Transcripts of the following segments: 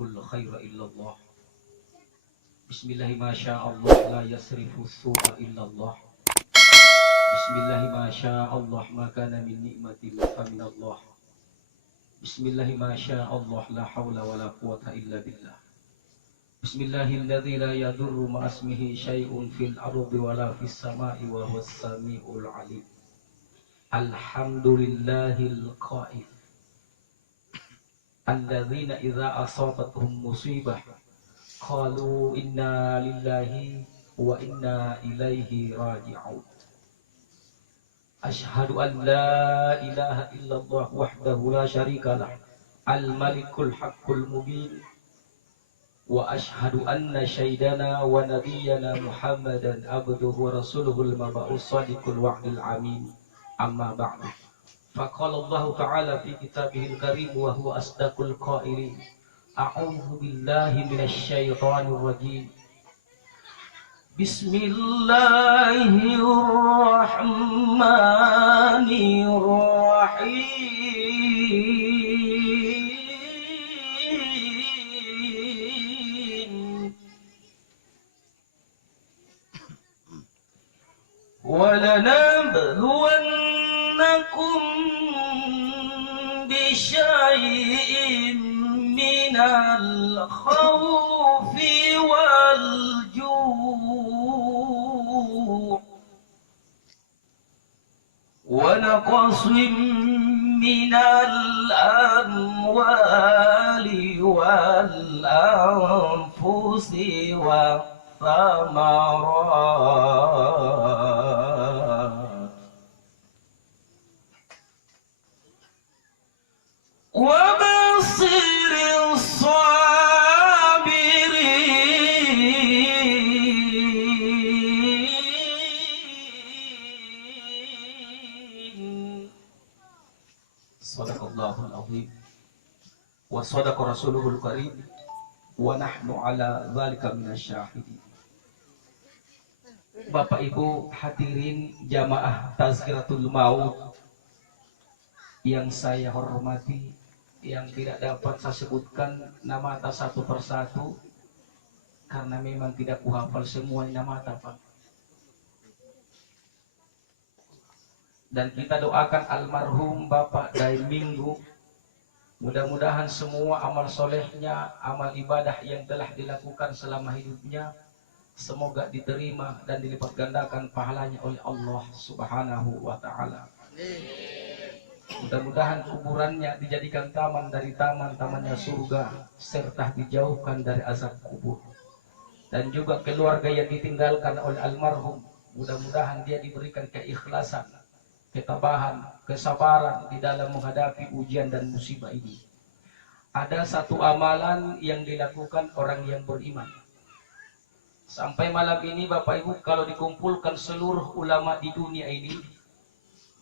yasriqul khaira illallah. Bismillahi ma Allah la yasrifu su'a illallah. Bismillahi ma Allah ma kana min ni'matin fa min Allah. Bismillahi ma Allah la hawla wa la quwata illa billah. Bismillahilladzi la yadurru ma ismihi syai'un fil ardi wa la fis sama'i wa huwas sami'ul 'alim. Alhamdulillahil qa'if alladzina idza asabatuhum musibah qalu inna lillahi wa inna ilaihi raji'un. Ashhadu an la ilaha illallah wahdahu la syarikalah al-malikul haqqul mubin wa ashhadu anna syaidana wa nabiyyana Muhammadan abduhu wa rasuluhul mab'us shadiqul wa'dil amin. Amma ba'du. Faqala Allah Ta'ala fi kitabihil karim wa huwa asdaqul qailin. A'udzu billahi minasy syaithanir rajim. Bismillahirrahmanirrahim. وَلَنَبْلُوَنَّكُمْ بِشَيْءٍ مِّنَ الْخَوْفِ وَالْجُوعِ وَنَقْصٍ مِّنَ الْأَمْوَالِ وَالْأَنفُسِ والثمرات وبشر الصابرين. Sadaqallahul azim wa sadaqa rasuluhul karim wa nahnu ala dzalika minasyahidin. Bapak Ibu hadirin jamaah Tazkiratul Maut yang saya hormati, yang tidak dapat saya sebutkan nama atas satu persatu karena memang tidak kuhafal semua nama atas, Pak. Dan kita doakan almarhum Bapak Dai Minggu, mudah-mudahan semua amal solehnya, amal ibadah yang telah dilakukan selama hidupnya semoga diterima dan dilipat gandakan pahalanya oleh Allah Subhanahu wa Ta'ala. Mudah-mudahan kuburannya dijadikan taman dari taman-tamannya surga serta dijauhkan dari azab kubur. Dan juga keluarga yang ditinggalkan oleh almarhum, mudah-mudahan dia diberikan keikhlasan, ketabahan, kesabaran di dalam menghadapi ujian dan musibah ini. Ada satu amalan yang dilakukan orang yang beriman. Sampai malam ini Bapak Ibu, kalau dikumpulkan seluruh ulama di dunia ini,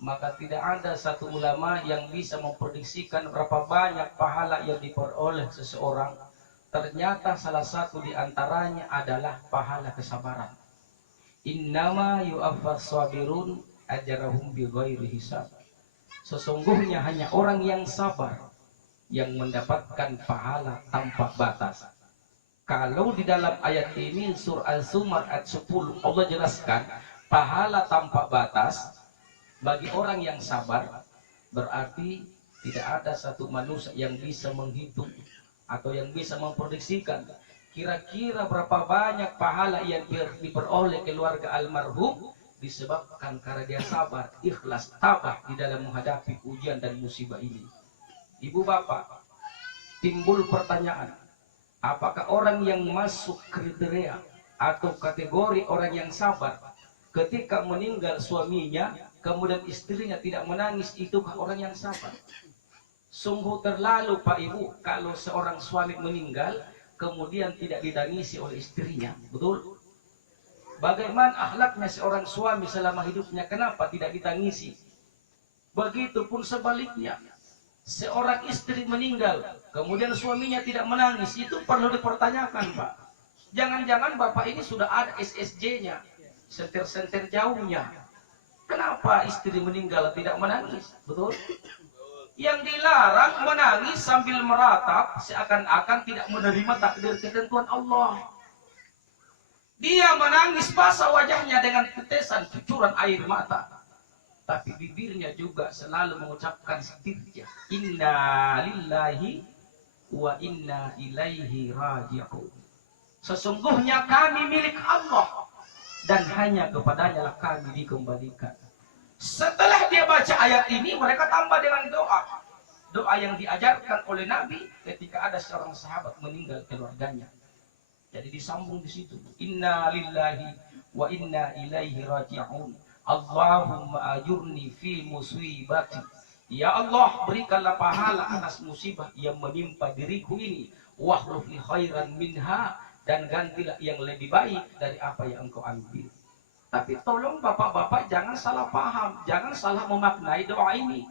maka tidak ada satu ulama yang bisa memprediksikan berapa banyak pahala yang diperoleh seseorang. Ternyata salah satu di antaranya adalah pahala kesabaran. Innama yu'affas sabirun ajrahum bighairi hisab. Sesungguhnya hanya orang yang sabar yang mendapatkan pahala tanpa batas. Kalau di dalam ayat ini surah Az-Zumar ayat 10 Allah jelaskan pahala tanpa batas bagi orang yang sabar, berarti tidak ada satu manusia yang bisa menghitung atau yang bisa memprediksikan kira-kira berapa banyak pahala yang diperoleh keluarga almarhum disebabkan karena dia sabar, ikhlas, tabah di dalam menghadapi ujian dan musibah ini. Ibu bapak, timbul pertanyaan, apakah orang yang masuk kriteria atau kategori orang yang sabar ketika meninggal suaminya, kemudian istrinya tidak menangis, itukah orang yang sabar? Sungguh terlalu Pak Ibu kalau seorang suami meninggal kemudian tidak ditangisi oleh istrinya, betul? Bagaimana akhlaknya seorang suami selama hidupnya, kenapa tidak ditangisi? Begitupun sebaliknya, seorang istri meninggal kemudian suaminya tidak menangis, itu perlu dipertanyakan Pak. Jangan-jangan Bapak ini sudah ada SSJ-nya, senter-senter jauhnya. Kenapa istri meninggal tidak menangis? Betul? Yang dilarang menangis sambil meratap seakan-akan tidak menerima takdir ketentuan Allah. Dia menangis basah wajahnya dengan tetesan cucuran air mata. Tapi bibirnya juga selalu mengucapkan istirja. Inna lillahi wa inna ilaihi raji'un. Sesungguhnya kami milik Allah dan hanya kepadanya lah kami dikembalikan. Setelah dia baca ayat ini, mereka tambah dengan doa. Doa yang diajarkan oleh Nabi ketika ada seorang sahabat meninggal keluarganya. Jadi disambung di situ. Inna lillahi wa inna ilaihi raji'un. Allahumma ajurni fi musibati. Ya Allah, berikanlah pahala atas musibah yang menimpa diriku ini. Wakhluf li khairan minha, dan gantilah yang lebih baik dari apa yang engkau ambil. Tapi tolong bapak-bapak jangan salah paham, jangan salah memaknai doa ini.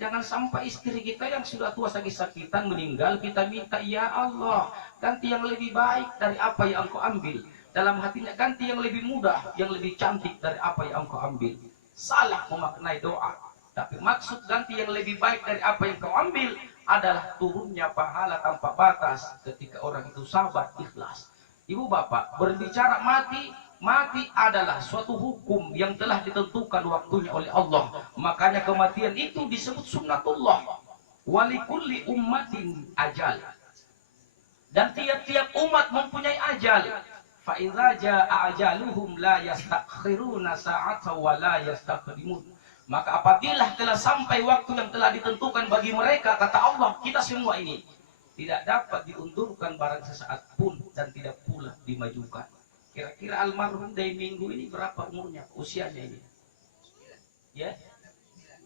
Jangan sampai istri kita yang sudah tua sakit-sakitan meninggal, kita minta, ya Allah, ganti yang lebih baik dari apa yang engkau ambil. Dalam hatinya, ganti yang lebih mudah, yang lebih cantik dari apa yang engkau ambil. Salah memaknai doa. Tapi maksud ganti yang lebih baik dari apa yang engkau ambil adalah turunnya pahala tanpa batas ketika orang itu sabar, ikhlas. Ibu bapak, berbicara mati, mati adalah suatu hukum yang telah ditentukan waktunya oleh Allah. Makanya kematian itu disebut sunnatullah. Walikulli ummatin ajal. Dan tiap-tiap umat mempunyai ajal. Fa idza jaa ajaluhum la yastakhiruna sa'atan wa la yastaqdimun. Maka apabila telah sampai waktu yang telah ditentukan bagi mereka, kata Allah, kita semua ini tidak dapat diundurkan barang sesaat pun dan tidak pula dimajukan. Kira-kira almarhum dari minggu ini berapa umurnya, usianya ini? Ya,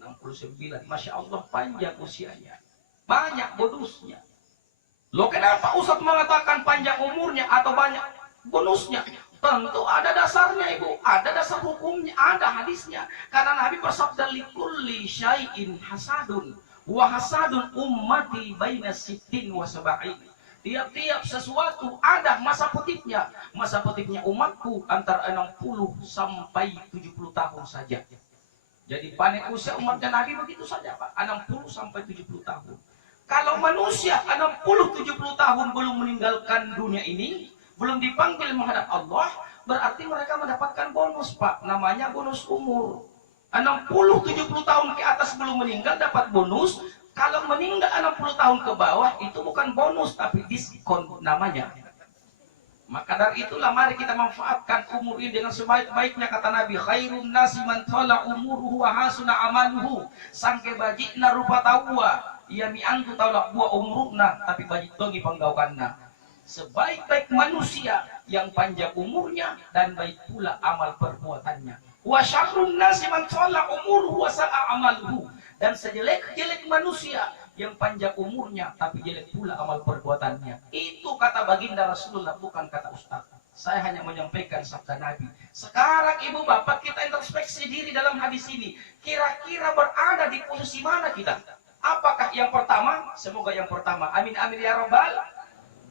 69. Masya Allah, panjang usianya, banyak bonusnya. Loh, kenapa Ustadz mengatakan panjang umurnya atau banyak bonusnya? Tentu ada dasarnya, Ibu. Ada dasar hukumnya, ada hadisnya. Karena Nabi bersabda, likulli syai'in hasadun wa hasadun ummati baina sittin wa sab'in. Tiap-tiap sesuatu ada masa petiknya. Masa petiknya umatku antara 60 sampai 70 tahun saja. Jadi panen usia umatnya Nabi begitu saja, Pak. 60 sampai 70 tahun. Kalau manusia 60-70 tahun belum meninggalkan dunia ini, belum dipanggil menghadap Allah, berarti mereka mendapatkan bonus, Pak. Namanya bonus umur. 60-70 tahun ke atas belum meninggal dapat bonus. Kalau meninggal 60 tahun ke bawah itu bukan bonus tapi diskon namanya. Maka dari itulah mari kita manfaatkan umur ini dengan sebaik-baiknya. Kata Nabi, khairun nasi man thala umuruhu wa hasuna amaluhu. Sangke bajikna rupa tawa, ia miangku taulak buah umurna tapi bajik tongi panggaukanna. Sebaik-baik manusia yang panjang umurnya dan baik pula amal perbuatannya. Wa syarrun nasi man thala umuruhu wa sa'a amaluhu. Dan sejelek-jelek manusia yang panjang umurnya tapi jelek pula amal perbuatannya. Itu kata baginda Rasulullah, bukan kata Ustaz. Saya hanya menyampaikan sabda Nabi. Sekarang ibu bapak kita introspeksi diri dalam hadis ini. Kira-kira berada di posisi mana kita? Apakah yang pertama? Semoga yang pertama. Amin amin ya rabbal.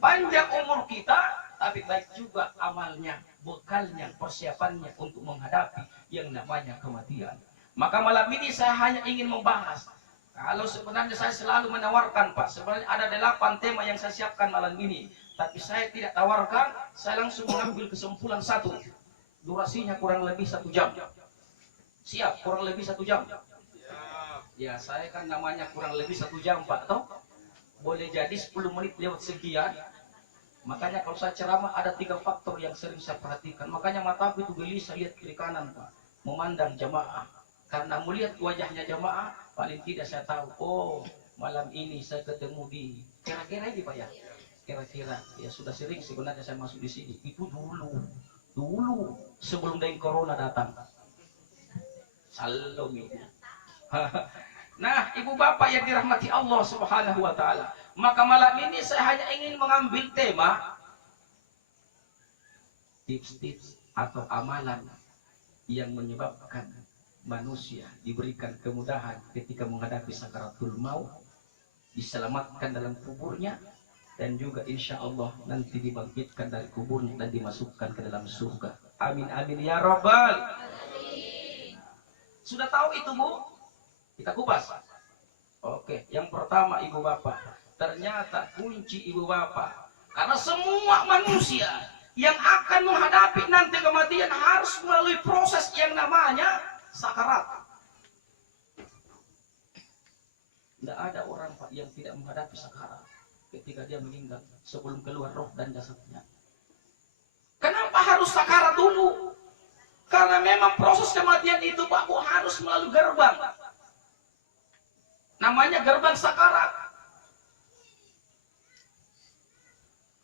Panjang umur kita tapi baik juga amalnya, bekalnya, persiapannya untuk menghadapi yang namanya kematian. Maka malam ini saya hanya ingin membahas. Kalau sebenarnya saya selalu menawarkan, Pak, sebenarnya ada 8 tema yang saya siapkan malam ini. Tapi saya tidak tawarkan, saya langsung mengambil kesimpulan satu. Durasinya kurang lebih 1 jam. Siap, kurang lebih 1 jam. Ya, saya kan namanya kurang lebih 1 jam, Pak. Toh? Boleh jadi 10 menit lewat sekian. Makanya kalau saya ceramah ada 3 faktor yang sering saya perhatikan. Makanya mataku itu gelisah lihat kiri kanan, Pak. Memandang jamaah. Karena melihat wajahnya jamaah, paling tidak saya tahu, oh malam ini saya ketemu di kira-kira ini Pak ya. Kira-kira ya sudah sering sebenarnya saya masuk di sini. Itu dulu sebelum dari corona datang. Salam itu. Nah, ibu bapak yang dirahmati Allah Subhanahu wa taala. Maka malam ini saya hanya ingin mengambil tema tips-tips atau amalan yang menyebabkan manusia diberikan kemudahan ketika menghadapi sakaratul maut, diselamatkan dalam kuburnya, dan juga insya Allah nanti dibangkitkan dari kuburnya dan dimasukkan ke dalam surga. Amin amin ya rabbal. Sudah tahu itu Bu? Kita kupas. Oke, yang pertama ibu bapak, ternyata kunci ibu bapak, karena semua manusia yang akan menghadapi nanti kematian harus melalui proses yang namanya sakarat. Tidak ada orang Pak yang tidak menghadapi sakarat ketika dia meninggal sebelum keluar roh dan jasadnya. Kenapa harus sakarat dulu? Karena memang proses kematian itu Pak Bu harus melalui gerbang. Namanya gerbang sakarat.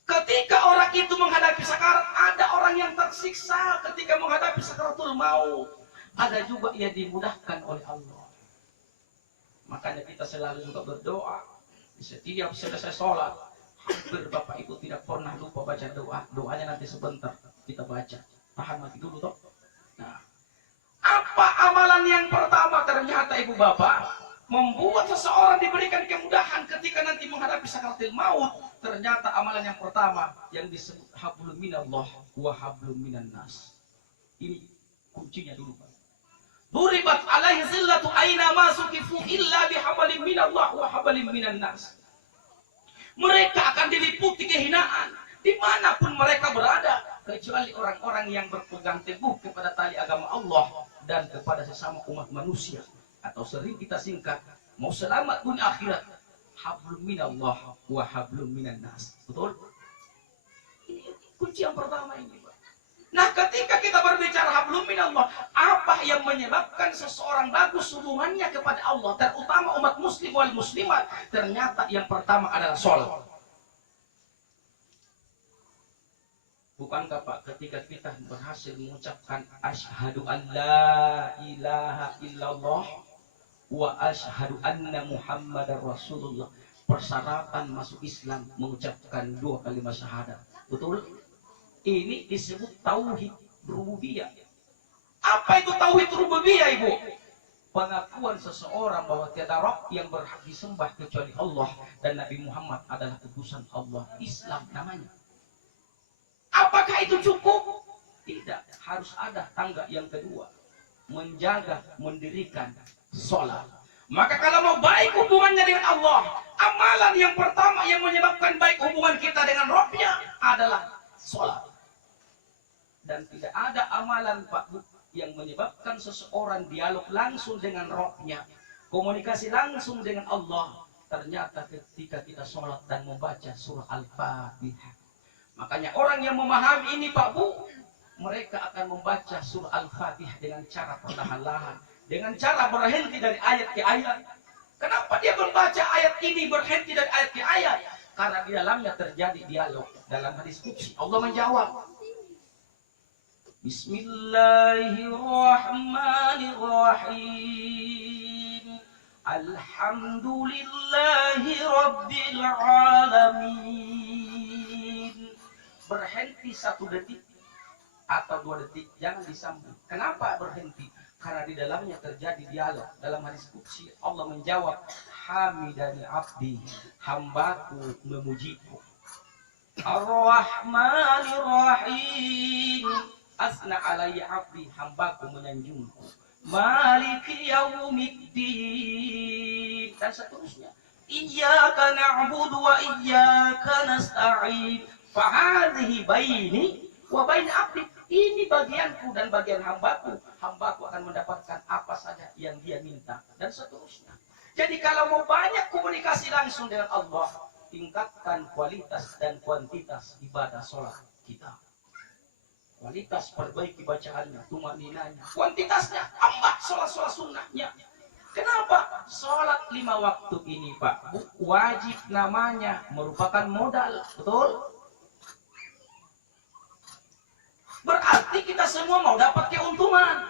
Ketika orang itu menghadapi sakarat, ada orang yang tersiksa ketika menghadapi sakaratul maut. Ada juga yang dimudahkan oleh Allah. Makanya kita selalu juga berdoa. Setiap selesai sholat, hampir Bapak Ibu tidak pernah lupa baca doa. Doanya nanti sebentar kita baca. Tahan mati dulu toh. Nah, apa amalan yang pertama ternyata Ibu Bapak membuat seseorang diberikan kemudahan ketika nanti menghadapi sakaratul maut? Ternyata amalan yang pertama yang disebut hablum minallah wa hablum minan nas. Ini kuncinya dulu Pak. Duribat alaihi zillatu aina ma sukifu illa bihablin minallah wa hablin minan nas. Mereka akan diliputi kehinaan dimanapun mereka berada, kecuali orang-orang yang berpegang teguh kepada tali agama Allah dan kepada sesama umat manusia, atau sering kita singkat, mau selamat dunia akhirat, hablum minallah wa hablum minan nas. Betul? Ini kunci yang pertama ini, Pak. Nah, ketika kita berbicara hablum minallah, apa yang menyebabkan seseorang bagus hubungannya kepada Allah, terutama umat muslim wal muslimat? Ternyata yang pertama adalah sholat. Bukankah Pak, ketika kita berhasil mengucapkan asyhadu an la ilaha illallah wa asyhadu anna muhammadar rasulullah, persyaratan masuk Islam mengucapkan 2 kalimat syahadat. Betul? Ini disebut tauhid rububiyah. Apa itu tauhid rububiyah, Ibu? Pengakuan seseorang bahwa tiada roh yang berhak disembah kecuali Allah dan Nabi Muhammad adalah utusan Allah. Islam namanya. Apakah itu cukup? Tidak. Harus ada tangga yang kedua. Menjaga, mendirikan sholat. Maka kalau mau baik hubungannya dengan Allah, amalan yang pertama yang menyebabkan baik hubungan kita dengan Rabb-nya adalah sholat. Dan tidak ada amalan Pak Bu yang menyebabkan seseorang dialog langsung dengan Rabb-nya, komunikasi langsung dengan Allah, ternyata ketika kita sholat dan membaca surah Al-Fatihah. Makanya orang yang memahami ini Pak Bu, mereka akan membaca surah Al-Fatihah dengan cara perlahan-lahan, dengan cara berhenti dari ayat ke ayat. Kenapa dia membaca ayat ini berhenti dari ayat ke ayat? Karena di dalamnya terjadi dialog. Dalam hadis qudsi Allah menjawab, Bismillahirrahmanirrahim. Alhamdulillahi Rabbil Alamin. Berhenti 1 detik atau 2 detik, jangan disambung. Kenapa berhenti? Karena di dalamnya terjadi dialog. Dalam hadis qudsi Allah menjawab, Hamidani abdi, hambaku memujiku. Ar-Rahmanir-Rahim, asna alayya abdi, hambaku menyanjungku. Maliki yaumiddin, dan seterusnya. Iyyaka na'budu wa iyyaka nasta'in. Fahadhihi baini wa bain abdi. Ini bagianku dan bagian hambaku. Hambaku akan mendapatkan apa saja yang dia minta, dan seterusnya. Jadi kalau mau banyak komunikasi langsung dengan Allah, tingkatkan kualitas dan kuantitas ibadah sholat kita. Kualitas perbaiki bacaannya, tumaninanya. Kuantitasnya tambah sholat-sholat sunnahnya. Kenapa? Sholat 5 waktu ini Pak, wajib namanya, merupakan modal. Betul? Berarti kita semua mau dapat keuntungan.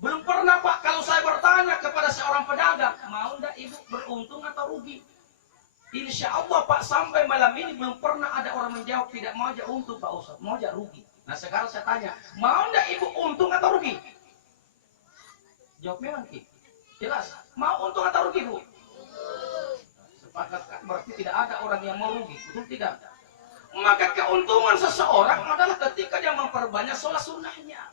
Belum pernah Pak, kalau saya bertanya kepada seorang pedagang, mau enggak ibu beruntung atau rugi? Insya Allah Pak, sampai malam ini belum pernah ada orang menjawab tidak mau aja untung Pak Ustaz, mau aja rugi. Nah sekarang saya tanya, mau enggak ibu untung atau rugi? Jawabnya nanti. Jelas, mau untung atau rugi Bu? Sepakat kan? Berarti tidak ada orang yang mau rugi, betul tidak? Maka keuntungan seseorang adalah ketika dia memperbanyak sholat sunnahnya.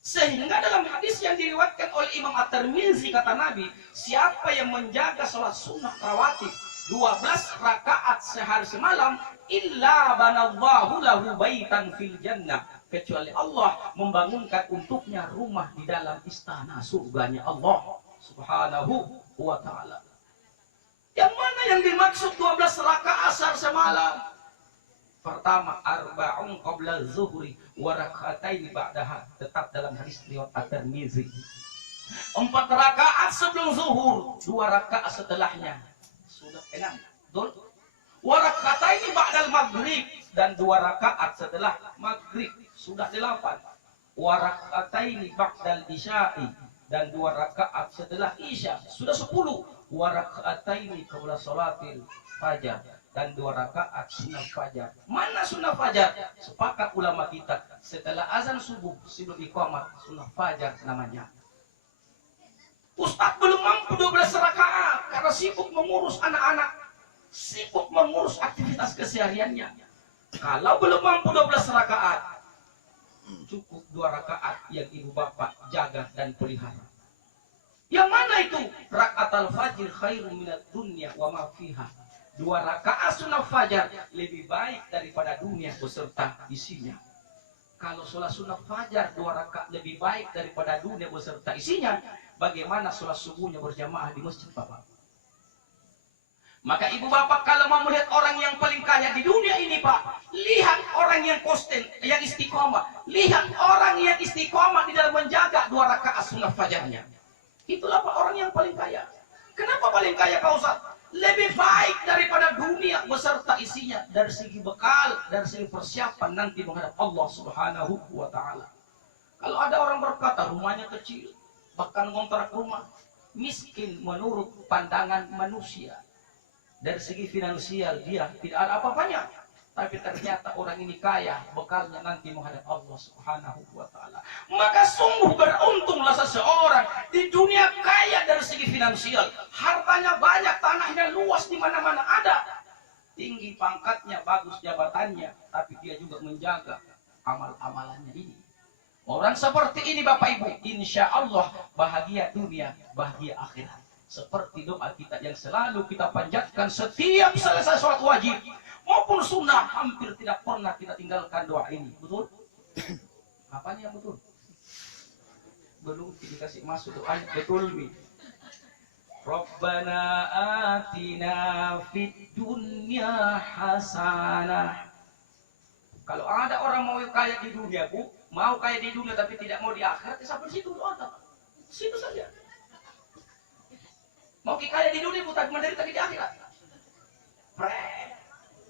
Sehingga dalam hadis yang diriwayatkan oleh Imam At-Tirmizi kata Nabi, siapa yang menjaga sholat sunnah rawatib 12 rakaat sehari semalam, illa banallahu lahu baitan fil jannah, kecuali Allah membangunkan untuknya rumah di dalam istana surganya Allah Subhanahu wa ta'ala. Yang mana yang dimaksud 12 rakaat sehari semalam? Pertama, arba'un qabla zuhri wa rak'ataini ba'daha, tetap dalam hadis riwayat At-Tirmizi. 4 rakaat sebelum zuhur, 2 rakaat setelahnya. Sudah 6. Betul? Wa rak'ataini ba'dal maghrib, dan 2 rakaat setelah maghrib. Sudah 8. Wa rak'ataini ba'dal isya'i, dan 2 rakaat setelah isya. Sudah 10. Wa rak'ataini qabla salatil fajar, dan 2 rakaat sunnah fajar. Mana sunnah fajar? Sepakat ulama kita, setelah azan subuh sebelum iqamah, sunnah fajar namanya. Ustaz belum mampu 12 rakaat karena sibuk mengurus anak-anak, sibuk mengurus aktivitas kesehariannya. Kalau belum mampu 12 rakaat, cukup 2 rakaat yang ibu bapak jaga dan pelihara. Yang mana itu? Rakaatul fajr khairun minad dunya wa ma fiha. 2 rakaat sunnah fajar lebih baik daripada dunia beserta isinya. Kalau sholat sunnah fajar 2 rakaat lebih baik daripada dunia beserta isinya, bagaimana sholat subuhnya berjamaah di masjid, Bapak? Maka ibu bapak kalau mau melihat orang yang paling kaya di dunia ini, Pak, lihat orang yang konsisten, yang istiqomah. Lihat orang yang istiqomah di dalam menjaga 2 rakaat sunnah fajarnya. Itulah Pak orang yang paling kaya. Kenapa paling kaya, Pak Ustaz? Lebih baik daripada dunia beserta isinya, dari segi bekal, dari segi persiapan nanti menghadap Allah Subhanahu wa ta'ala. Kalau ada orang berkata rumahnya kecil, bahkan kontrak rumah, miskin menurut pandangan manusia, dari segi finansial dia tidak ada apa-apanya, tapi ternyata orang ini kaya, bekalnya nanti menghadap Allah Subhanahu wa ta'ala. Maka sungguh beruntunglah seseorang di dunia kaya dari segi finansial, hartanya banyak, tanahnya luas, di mana-mana ada, tinggi pangkatnya, bagus jabatannya, tapi dia juga menjaga amal-amalannya ini. Orang seperti ini Bapak Ibu, insya Allah bahagia dunia, bahagia akhirat. Seperti doa kita yang selalu kita panjatkan setiap selesai sholat wajib maupun sunnah, hampir tidak pernah kita tinggalkan doa ini. Betul? Apanya yang betul? Belum dikasih masuk doa betul nih. Rabbana atina fid dunya hasanah. Kalau ada orang mau kaya di dunia, Bu, mau kaya di dunia tapi tidak mau di akhirat, sampai situ doa. Situ saja. Mau kaya di dunia, Bu, tapi menderita di akhirat.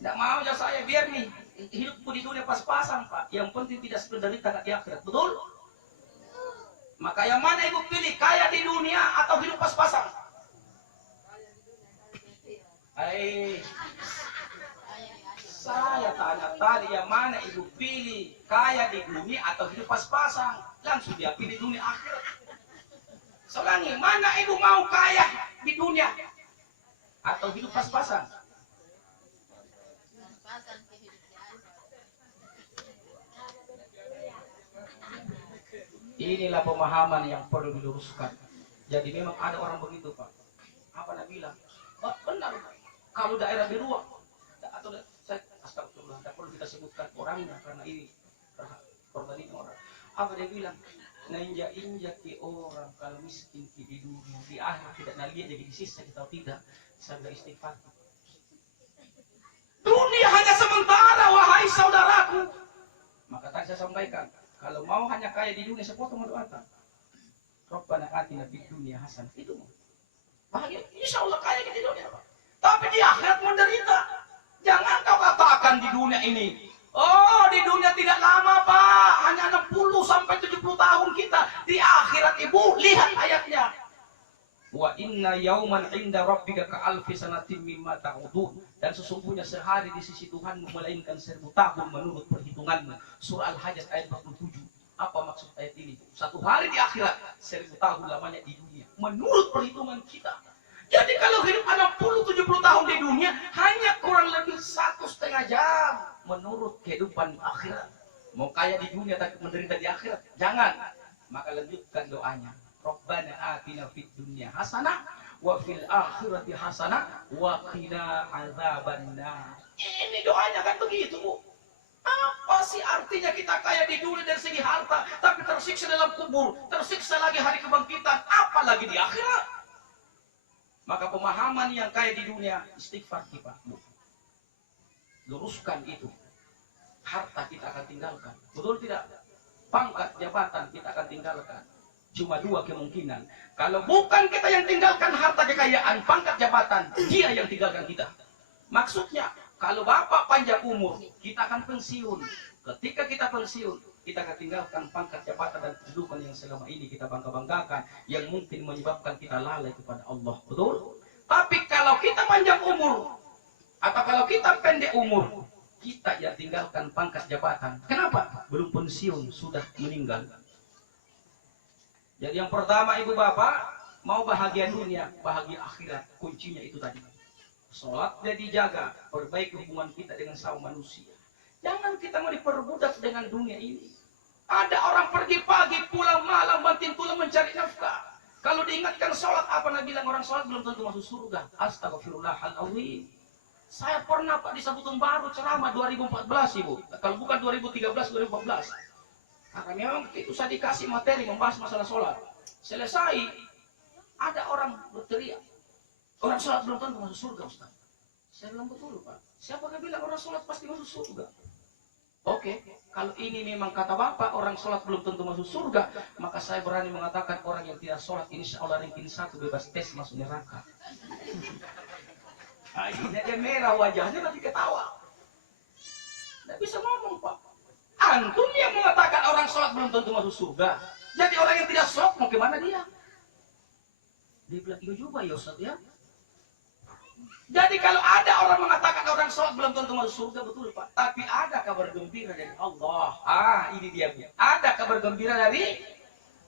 Tidak mau ya saya, biar nih hidupku di dunia pas-pasan, Pak. Yang penting tidak menderita di akhirat. Betul? Maka yang mana Ibu pilih, kaya di dunia atau hidup pas-pasan? Saya tanya tadi, yang mana Ibu pilih, kaya di dunia atau hidup pas-pasan? Langsung dia pilih dunia akhirat. Selangi, mana Ibu mau kaya di dunia atau hidup pas-pasan? Inilah pemahaman yang perlu diluruskan. Jadi memang ada orang begitu, Pak. Apa nak bilang? Oh, benar. Kalau daerah Berua atau saya astagfirullah, tidak perlu kita sebutkan orangnya karena ini perbandingan orang. Apa dia bilang? Nainjak-injak di orang kalau miskin di dunia, di akhir tidak naliat jadi disisa kita tidak. Saya istighfar. Dunia hanya sementara, wahai saudaraku. Maka tadi saya sampaikan, kalau mau hanya kaya di dunia, sepotong mendoakan. Rabbana atina fid dunya hasanah. Itu bahagia. Insya Allah kaya di dunia, Pak. Tapi di akhirat menderita. Jangan kau katakan di dunia ini, oh di dunia tidak lama, Pak, hanya 60 sampai 70 tahun kita. Di akhirat Ibu, lihat ayatnya. Wa inna yauman inda rabbika ka'alfi sanatin mimma ta'udun. Dan sesungguhnya sehari di sisi Tuhan melainkan 1000 tahun menurut perhitunganmu. Surah Al-Hajj ayat 47. Apa maksud ayat ini? Satu hari di akhirat, 1000 tahun lamanya di dunia menurut perhitungan kita. Jadi kalau hidup 60-70 tahun di dunia, hanya kurang lebih 1,5 jam menurut kehidupan akhirat. Mau kaya di dunia tapi menderita di akhirat, jangan. Maka lanjutkan doanya. Rabbana atina fid dunya hasanah wa fil akhirati hasanah wa qina adzabannar. Ini doanya kan begitu, Bu. Apa sih artinya kita kaya di dunia dari segi harta, tapi tersiksa dalam kubur, tersiksa lagi hari kebangkitan, apalagi di akhirat? Maka pemahaman yang kaya di dunia, istighfar kita, Bu. Luruskan itu. Harta kita akan tinggalkan. Betul tidak? Pangkat jabatan kita akan tinggalkan. Cuma dua kemungkinan. Kalau bukan kita yang tinggalkan harta kekayaan, pangkat jabatan, dia yang tinggalkan kita. Maksudnya, kalau Bapak panjang umur, kita akan pensiun. Ketika kita pensiun, kita akan tinggalkan pangkat jabatan dan kedudukan yang selama ini kita bangga-banggakan, yang mungkin menyebabkan kita lalai kepada Allah. Betul? Tapi kalau kita panjang umur, atau kalau kita pendek umur, kita yang tinggalkan pangkat jabatan. Kenapa? Belum pensiun, sudah meninggal. Jadi yang pertama Ibu Bapak, mau bahagia dunia, bahagia akhirat, kuncinya itu tadi. Sholatnya dijaga, perbaiki hubungan kita dengan sama manusia. Jangan kita mau diperbudak dengan dunia ini. Ada orang pergi pagi, pulang malam, banting tulang mencari nafkah. Kalau diingatkan sholat, apa Nabi bilang orang sholat belum tentu masuk surga. Astagfirullahaladzim. Saya pernah Pak di Sabutung Baru ceramah 2014 Ibu. Kalau bukan 2013, 2014. Karena memang itu saya dikasih materi membahas masalah sholat. Selesai, ada orang berteriak. Orang sholat belum tentu masuk surga, Ustaz. Saya bilang betul, Pak. Siapa yang bilang orang sholat pasti masuk surga? Oke, kalau ini memang kata Bapak, orang sholat belum tentu masuk surga, maka saya berani mengatakan orang yang tidak sholat, insya Allah ranking 1 bebas tes masuk neraka. Akhirnya dia merah wajahnya tapi ketawa. Tidak bisa ngomong, Pak. Antum yang mengatakan orang sholat belum tentu masuk surga. Jadi orang yang tidak sholat mau kemana dia? Dia bilang, iya juga ya Ustaz ya. Jadi kalau ada orang mengatakan orang sholat belum tentu masuk surga, betul Pak. Tapi ada kabar gembira dari Allah. Ini dia Bu. Ada kabar gembira dari,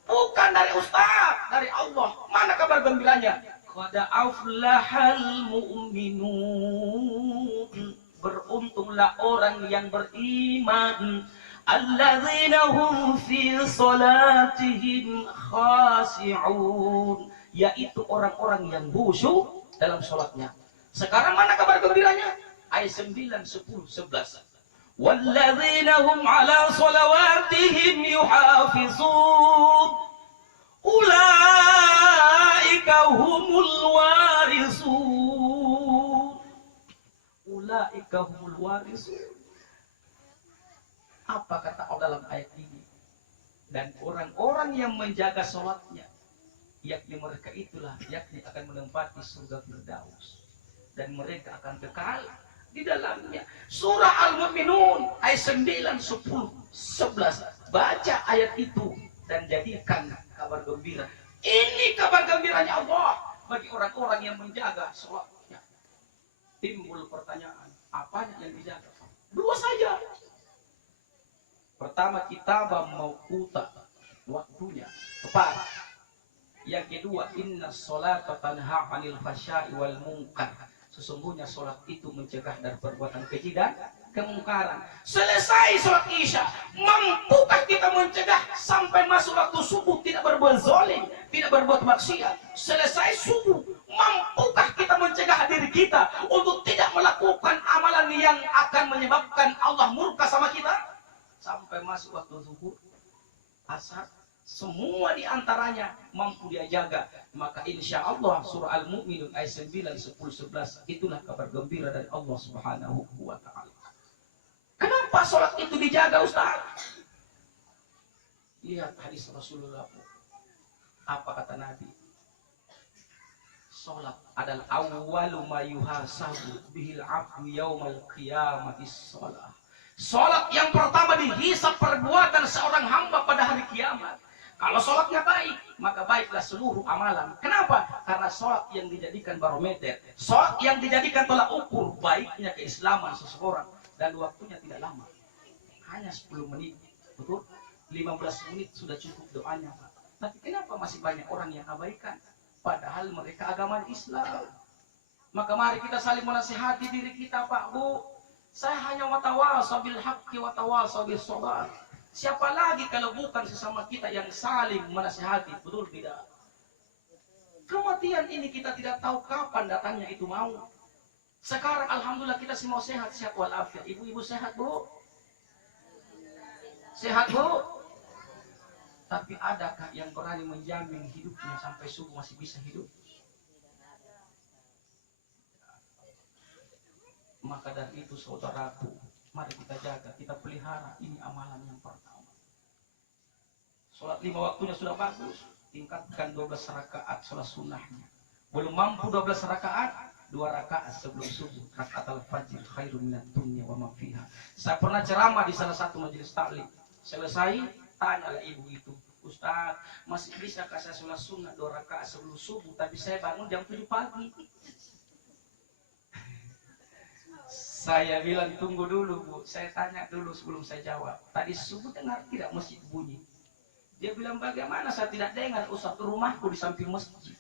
bukan dari Ustaz, dari Allah. Mana kabar gembiranya? Qad aflahal mu'minun. Beruntunglah orang yang beriman. Alladzina hum fi salatihim khashi'un. Yaitu orang-orang yang khusyuk dalam sholatnya. Sekarang mana kabar gembiranya? Ayat 9, 10, 11. Walladzina hum ala salawatihim yuhafizun. Ulaika humul warisun. Ulaika humul warisun. Apa kata Allah dalam ayat ini? Dan orang-orang yang menjaga sholatnya, yakni mereka itulah, yakni akan menempati surga Firdaus. Dan mereka akan kekal di dalamnya. Surah Al-Mu'minun ayat 9, 10, 11. Baca ayat itu dan jadikan kabar gembira. Ini kabar gembiranya Allah bagi orang-orang yang menjaga sholatnya. Timbul pertanyaan, apanya yang dijaga? Dua saja. Pertama, kitabah mauquta, waktunya tepat. Yang kedua, inna sholata tanha 'anil fahsya'i wal munkar. Sesungguhnya sholat itu mencegah dari perbuatan keji dan kemungkaran. Selesai sholat Isya, mampukah kita mencegah sampai masuk waktu subuh tidak berbuat zalim, tidak berbuat maksiat? Selesai subuh, mampukah kita mencegah diri kita untuk tidak melakukan amalan yang akan menyebabkan Allah murka sama kita? Sampai masuk waktu zuhur, asar, semua diantaranya mampu dia jaga. Maka insya Allah surah Al-Mu'minun ayat 9, 10, 11 itulah kabar gembira dari Allah Subhanahu wa ta'ala. Kenapa sholat itu dijaga Ustaz? Lihat hadis Rasulullah. Apa kata Nabi? Sholat adalah awwalu ma yuhasabu bihil abdu yaumal qiyamati sholat. Sholat yang pertama dihisab perbuatan seorang hamba pada hari kiamat. Kalau sholatnya baik, maka baiklah seluruh amalan. Kenapa? Karena sholat yang dijadikan barometer, sholat yang dijadikan tolak ukur baiknya keislaman seseorang. Dan waktunya tidak lama, hanya 10 menit. Betul? 15 menit sudah cukup doanya, Pak. Tapi kenapa masih banyak orang yang abaikan? Padahal mereka agama Islam. Maka mari kita saling menasihati diri kita, Pak, Bu. Saya hanya watawasau bil haqqi watawasau bis shabar. Siapa lagi kalau bukan sesama kita yang saling menasihati, betul tidak? Kematian ini kita tidak tahu kapan datangnya itu mau. Sekarang alhamdulillah kita semua sehat walafiat. Ibu-ibu sehat, Bu? Sehat, Bu? Tapi adakah yang berani menjamin hidupnya sampai subuh masih bisa hidup? Maka dari itu saudaraku, mari kita jaga, kita pelihara. Ini amalan yang pertama. Sholat 5 waktunya sudah bagus, tingkatkan 12 rakaat sholat sunnahnya. Belum mampu 12 rakaat, 2 rakaat sebelum subuh. Rakaat al-fajr khairun minad dunya wa ma fiha. Saya pernah ceramah di salah satu majelis taklim. Selesai, tanyalah ibu itu, Ustaz, masih bisakah saya sholat sunnah 2 rakaat sebelum subuh, tapi saya bangun jam 7 pagi. Saya bilang tunggu dulu, Bu, saya tanya dulu sebelum saya jawab. Tadi subuh dengar tidak masjid bunyi? Dia bilang, bagaimana saya tidak dengar? Ustaz, rumahku di samping masjid.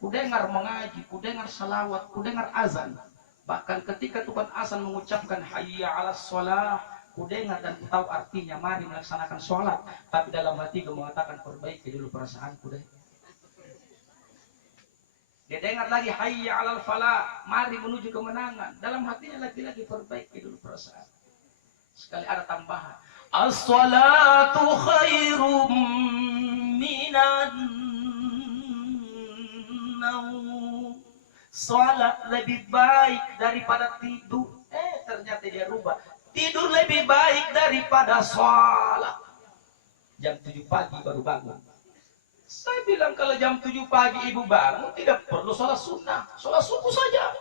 Ku dengar mengaji, ku dengar salawat, ku dengar azan. Bahkan ketika tukang azan mengucapkan hayya 'alas shalah, ku dengar dan ku tahu artinya mari melaksanakan sholat. Tapi dalam hatiku mengatakan perbaiki dulu perasaanku deh. Dia dengar lagi hayya 'alal falah, mari menuju kemenangan. Dalam hatinya lagi-lagi perbaiki dulu perasaan. Sekali ada tambahan, as-salatu khairum minan naum. Salat lebih baik daripada tidur. Ternyata dia rubah. Tidur lebih baik daripada salat. Jam 7 pagi baru bangun. Saya bilang kalau jam 7 pagi ibu bangun tidak perlu sholat sunnah, sholat subuh saja.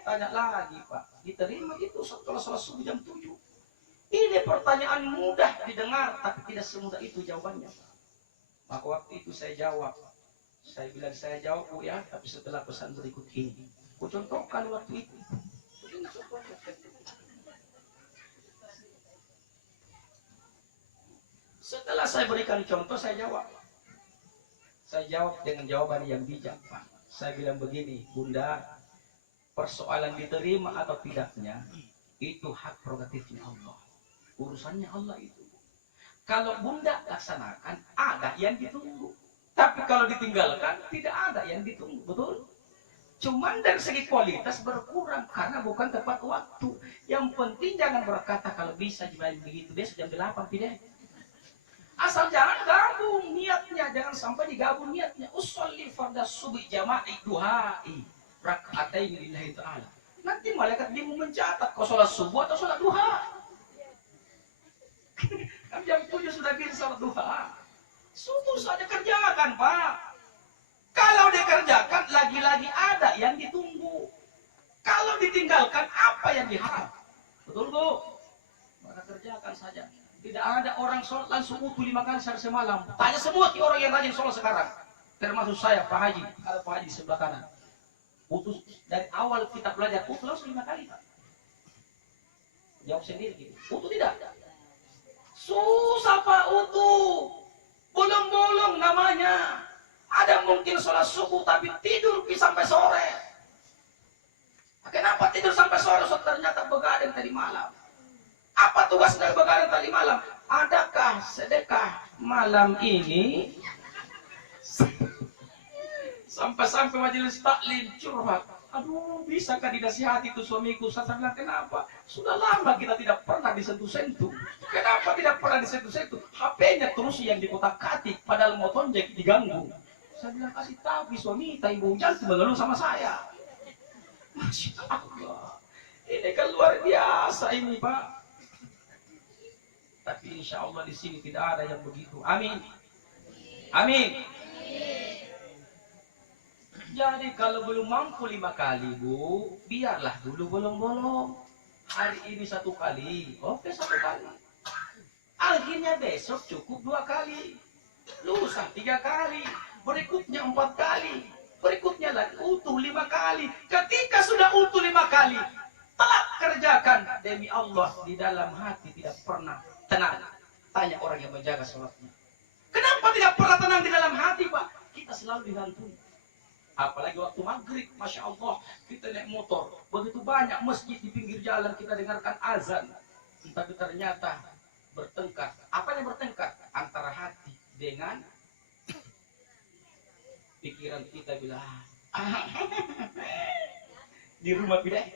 Tanya lagi Pak, diterima itu kalau sholat subuh jam 7? Ini pertanyaan mudah didengar, tapi tidak semudah itu jawabannya. Maka waktu itu saya jawab. Saya bilang saya jawab Bu ya, tapi setelah pesan berikut ini. Ku contohkan waktu itu. Setelah saya berikan contoh, saya jawab. Saya jawab dengan jawaban yang bijak, Pak. Saya bilang begini, Bunda, persoalan diterima atau tidaknya, itu hak prerogatifnya Allah. Urusannya Allah itu. Kalau Bunda laksanakan, ada yang ditunggu. Tapi kalau ditinggalkan, tidak ada yang ditunggu. Betul? Cuman dari segi kualitas berkurang, karena bukan tepat waktu. Yang penting jangan berkata, kalau bisa jemaah begitu, besok jam 8, tidak. Asal jangan gabung niatnya, jangan sampai digabung niatnya. Usolli fardhu subuh jama'i duhai rakaatain lillahi ta'ala. Nanti malaikat dia mau mencatat kau sholat subuh atau sholat duha. Kan jam 7 sudah bisa sholat duha. Subuh saja kerjakan, Pak. Kalau dikerjakan, lagi-lagi ada yang ditunggu. Kalau ditinggalkan, apa yang diharap? Betul, Bu? Maka kerjakan saja. Tidak ada orang sholat langsung utuh 5 kali sehari semalam. Tanya semua orang yang rajin sholat sekarang. Termasuk saya, Pak Haji. Ada Pak Haji di sebelah kanan. Utuh dari awal kita belajar, utuh langsung 5 kali, Pak. Jawab sendiri gitu. Utuh tidak? Susah, Pak, utuh. Bolong-bolong namanya. Ada mungkin sholat subuh tapi tidur sampai sore. Kenapa tidur sampai sore? So, ternyata begadang tadi malam. Apa tugas dari begadang tadi malam? Adakah sedekah malam ini? Sampai-sampai majelis taklim curhat. Aduh, bisakah dinasihati itu suamiku? Saya bilang, kenapa? Sudah lama kita tidak pernah disentuh-sentuh. Kenapa tidak pernah disentuh-sentuh? HP-nya terus yang dikotak-katik, padahal motornya diganggu. Saya bilang, kasih tahu suami, ibu jangan mengeluh sama saya. Masya Allah. Ini kan luar biasa ini, Pak. Tapi insya Allah di sini tidak ada yang begitu. Amin. Amin. Jadi kalau belum mampu 5 kali, Bu, biarlah dulu bolong-bolong. Hari ini 1 kali, oke 1 kali. Akhirnya besok cukup 2 kali. Lusa 3 kali. Berikutnya 4 kali. Berikutnya lagi utuh 5 kali. Ketika sudah utuh 5 kali, telah kerjakan demi Allah, di dalam hati tidak pernah tenang. Tanya orang yang menjaga sholatnya. Kenapa tidak pernah tenang di dalam hati, Pak? Kita selalu dihantui. Apalagi waktu maghrib, Masya Allah, kita naik motor. Begitu banyak masjid di pinggir jalan, kita dengarkan azan. Tapi ternyata bertengkar. Apa yang bertengkar? Antara hati dengan pikiran. Kita bilang di rumah tidak,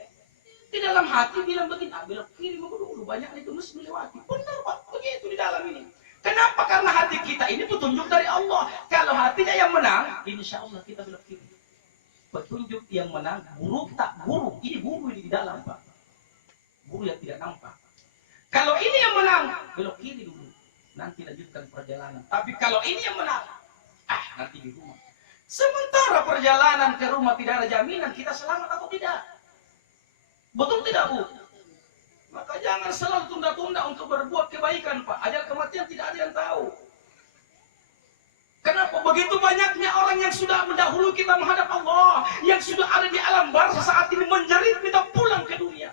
di dalam hati bilang begini, belok kiri mau dulu, banyak itu mesti melewati. Benar Pak, begitu di dalam ini. Kenapa? Karena hati kita ini petunjuk dari Allah. Kalau hatinya yang menang, insya Allah kita belok kiri. Petunjuk yang menang, guru tak guru. Ini guru ini di dalam Pak. Guru yang tidak nampak. Kalau ini yang menang, belok kiri dulu. Nanti lanjutkan perjalanan. Tapi kalau ini yang menang, nanti di rumah. Sementara perjalanan ke rumah tidak ada jaminan kita selamat atau tidak. Betul tidak Bu? Maka jangan selalu tunda-tunda untuk berbuat kebaikan Pak. Ajal kematian tidak ada yang tahu. Kenapa begitu banyaknya orang yang sudah mendahului kita menghadap Allah, yang sudah ada di alam barzah saat ini menjerit minta pulang ke dunia.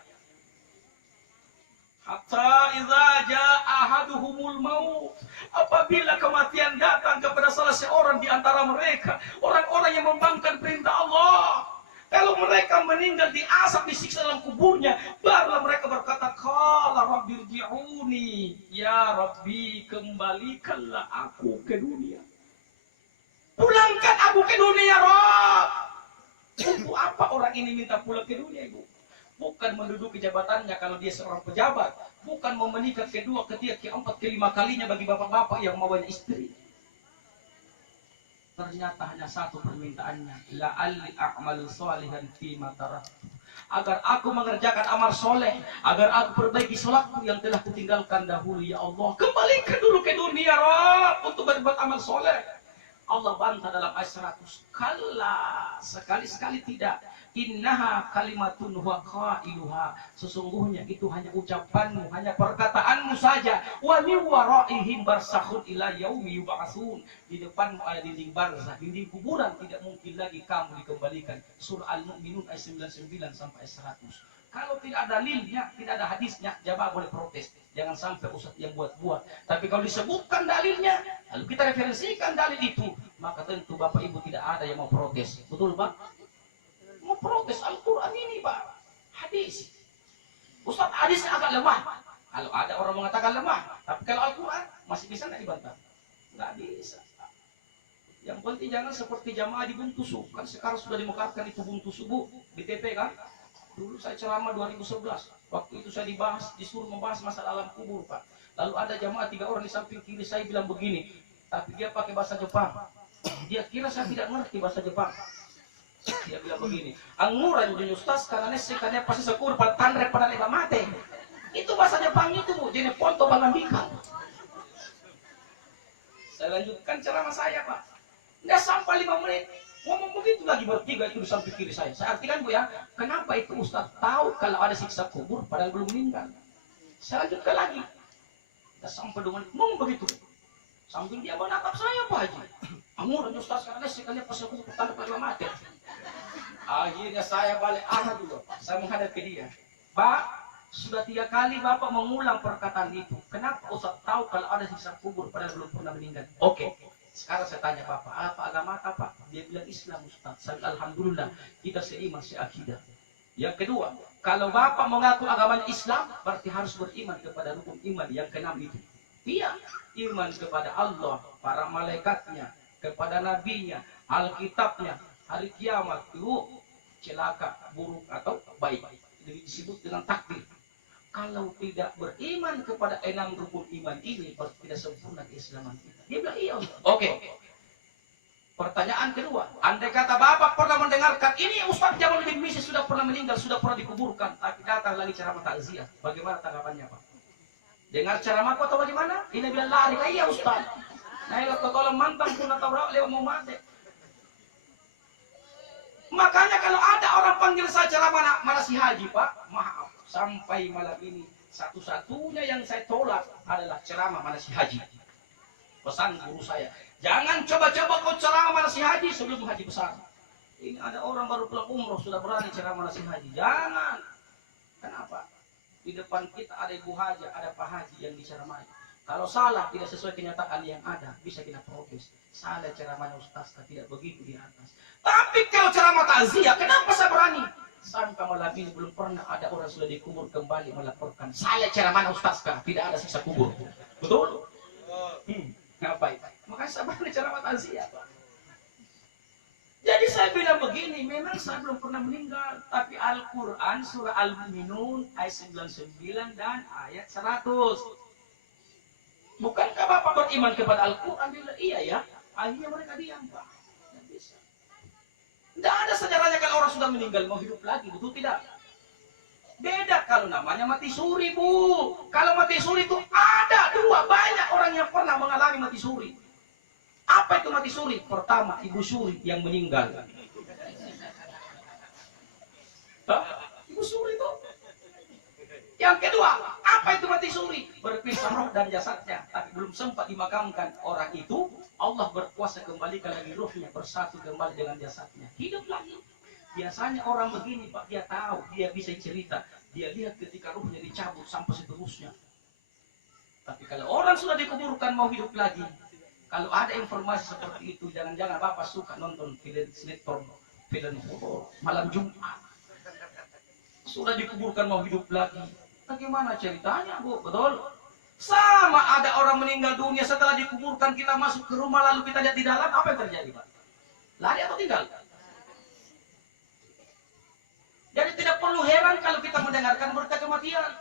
Hatta idza jaa ahaduhumul maut, apabila kematian datang kepada salah seorang di antara mereka, orang-orang yang membangkang perintah Allah, kalau mereka meninggal di asap disiksa dalam kuburnya, barulah mereka berkata, qala rabbirji'uni, ya Rabbi kembalikanlah aku ke dunia. Pulangkan aku ke dunia, Rabb. Untuk apa orang ini minta pulang ke dunia, Ibu? Bukan menduduki jabatannya kalau dia seorang pejabat, bukan mau menikah kedua, ketiga, keempat, kelima kalinya bagi bapak-bapak yang mau banyak istri. Ternyata hanya satu permintaannya, la'alli a'malu sholihan fima taraktu, agar aku mengerjakan amal soleh, agar aku perbaiki sholatku yang telah kutinggalkan dahulu. Ya Allah, kembalikan dulu ke dunia Rabb untuk berbuat amal soleh. Allah bantah dalam ayat 100, kalla, sekali-sekali tidak. Innaha kalimatun huwa qailuha, sesungguhnya itu hanya ucapanmu, hanya perkataanmu saja. Wa min waraihim barzakhun ila yaumi yub'atsun, di depanmu ada dinding barzah, dinding kuburan, tidak mungkin lagi kamu dikembalikan. Surah Al-Mu'minun ayat 99 sampai 100. Kalau tidak ada dalilnya, tidak ada hadisnya, jamaah boleh protes. Jangan sampai ustaz yang buat-buat. Tapi kalau disebutkan dalilnya, lalu kita referensikan dalil itu, maka tentu Bapak Ibu tidak ada yang mau protes. Betul Pak? Mau protes Al-Quran ini Pak, hadis. Ustaz hadisnya agak lemah. Kalau ada orang mengatakan lemah, tapi kalau Al-Quran masih bisa nggak dibantah? Nggak bisa. Yang penting jangan seperti jamaah di Buntusu. Kan sekarang sudah dimekarkan itu Buntusu Bu, di TP kan? Dulu saya ceramah 2011. Waktu itu saya disuruh membahas masalah alam kubur Pak. Lalu ada jamaah 3 orang di samping kiri saya bilang begini, tapi dia pakai bahasa Jepang. Dia kira saya tidak ngerti bahasa Jepang. Dia bilang begini, anguran di ustaz karena sekarang pasti sekur tanre pada leba mate. Itu bahasa Jepang itu Bu, jadi ponto bangambika. Saya lanjutkan ceramah saya Pak. Nggak sampai 5 menit, ngomong begitu lagi bertiga itu di samping kiri saya. Saya artikan Bu ya, kenapa itu ustaz tahu kalau ada siksa kubur padahal belum meninggal. Saya lanjutkan lagi. Nggak sampai 2 menit, ngomong begitu. Sambil dia menatap saya Pak Haji. Anguran ustaz karena sekarang pasti sekur tanre pada leba mate. Akhirnya saya balik arah dulu, saya menghadap ke dia. Pak, sudah 3 kali Bapak mengulang perkataan itu. Kenapa Ustaz tahu kalau ada siksa kubur padahal belum pernah meninggal? Oke, sekarang saya tanya Bapak, apa agama Pak? Dia bilang Islam Ustaz. Saya alhamdulillah, kita seiman, seakidah. Yang kedua, kalau Bapak mengaku agamanya Islam, berarti harus beriman kepada rukun iman yang ke-6 itu. Iya, iman kepada Allah, para malaikatnya, kepada nabinya, Alkitabnya, hari kiamat itu celaka, buruk atau baik. Jadi disebut dengan takdir. Kalau tidak beriman kepada 6 rukun iman ini, berarti tidak sempurna keislaman kita. Dia bilang iya. Oke. Pertanyaan kedua, andai kata Bapak pernah mendengarkan ini Ustaz Jamaluddin Misi sudah pernah meninggal, sudah pernah dikuburkan, tapi datang lagi ceramah takziah. Bagaimana tanggapannya Pak? Dengar ceramahku atau bagaimana? Ini bilang lari, iya Ustaz. Nah, kalau mantan pun atau lewat mau mati. Makanya kalau ada orang panggil saya ceramah mana si Haji Pak, maaf, sampai malam ini satu-satunya yang saya tolak adalah ceramah mana si Haji. Pesan guru saya, jangan coba-coba kau ceramah mana si Haji sebelum haji besar. Ini ada orang baru pulang umroh sudah berani ceramah mana si Haji. Jangan. Kenapa? Di depan kita ada ibu haji, ada pak haji yang diceramai. Kalau salah tidak sesuai kenyataan yang ada, bisa kita protes. Salah ceramahnya Ustaz, tidak begitu di atas. Tapi kalau ceramah takziah, kenapa saya berani? Sampai malam ini belum pernah ada orang sudah dikubur kembali melaporkan salah ceramah Ustaz, tidak ada sisa kubur. Betul? Ngapain? Makanya saya berani ceramah takziah, Pak. Jadi saya bilang begini, memang saya belum pernah meninggal, tapi Al-Quran surah Al-Mu'minun ayat 99 dan ayat 100. Bukankah Bapak beriman kepada Al-Quran? Iya ya. Akhirnya mereka diam, Pak. Tidak bisa. Tidak ada sejarahnya kalau orang sudah meninggal mau hidup lagi, betul tidak? Beda kalau namanya mati suri, Bu. Kalau mati suri itu ada dua, banyak orang yang pernah mengalami mati suri. Apa itu mati suri? Pertama, ibu suri yang meninggal. Ibu suri itu. Yang kedua, apa itu mati suri? Berpisah roh dan jasadnya, tapi belum sempat dimakamkan. Orang itu, Allah berkuasa kembalikan lagi rohnya, bersatu kembali dengan jasadnya. Hidup lagi. Biasanya orang begini, Pak, dia tahu, dia bisa cerita. Dia lihat ketika rohnya dicabut sampai seterusnya. Tapi kalau orang sudah dikuburkan mau hidup lagi, kalau ada informasi seperti itu, jangan-jangan Bapak suka nonton film sinetron, film horor, malam Jumat. Sudah dikuburkan mau hidup lagi. Bagaimana ceritanya, Bu? Betul? Sama ada orang meninggal dunia setelah dikuburkan, kita masuk ke rumah lalu kita lihat di dalam, apa yang terjadi, Pak? Lari atau tinggal? Jadi tidak perlu heran kalau kita mendengarkan berita kematian.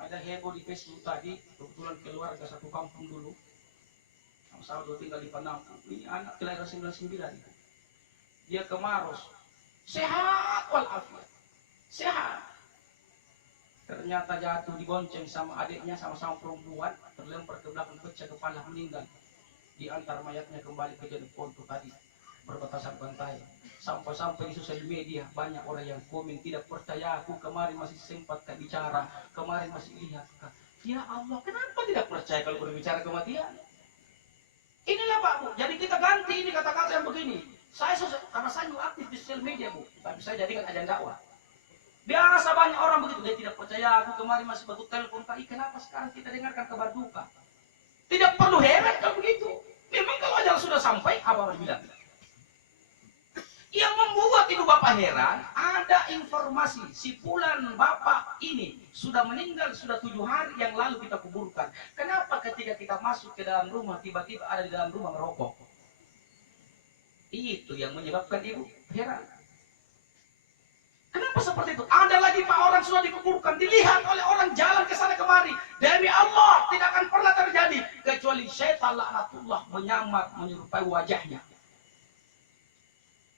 Ada heboh di Facebook tadi, kebetulan keluarga satu kampung dulu. Sama-sama dulu tinggal di Penampung. Ini anak kelahiran 99 itu. Dia ke Maros. Sehat walafiat. Sehat. Ternyata jatuh digonceng sama adiknya, sama-sama perempuan, terlempar ke belakang, pecah kepala, meninggal. Diantar mayatnya kembali ke Jalur Ponto tadi, perbatasan pantai. Sampai-sampai di sosial media banyak orang yang komen, tidak percaya aku, kemarin masih sempat bicara, kemarin masih lihat. Ya Allah, kenapa tidak percaya kalau berbicara kematian? Inilah Pak, Bu. Jadi kita ganti ini kata-kata yang begini. Saya aktif di sosial media, Bu, tapi saya jadikan ajang dakwah. Biasa banyak orang begitu, dia tidak percaya aku, kemarin masih batu telepon, Pak, kenapa sekarang kita dengarkan kabar duka? Tidak perlu heran kalau begitu. Memang kalau ajal sudah sampai, apa yang bilang? Yang membuat ibu bapak heran, ada informasi si fulan bapak ini sudah meninggal sudah 7 hari yang lalu kita kuburkan. Kenapa ketika kita masuk ke dalam rumah tiba-tiba ada di dalam rumah merokok? Itu yang menyebabkan ibu heran. Kenapa seperti itu? Ada lagi Pak, orang sudah dikuburkan, dilihat oleh orang jalan ke sana kemari. Demi Allah tidak akan pernah terjadi kecuali syaitan laknatullah menyamar menyerupai wajahnya.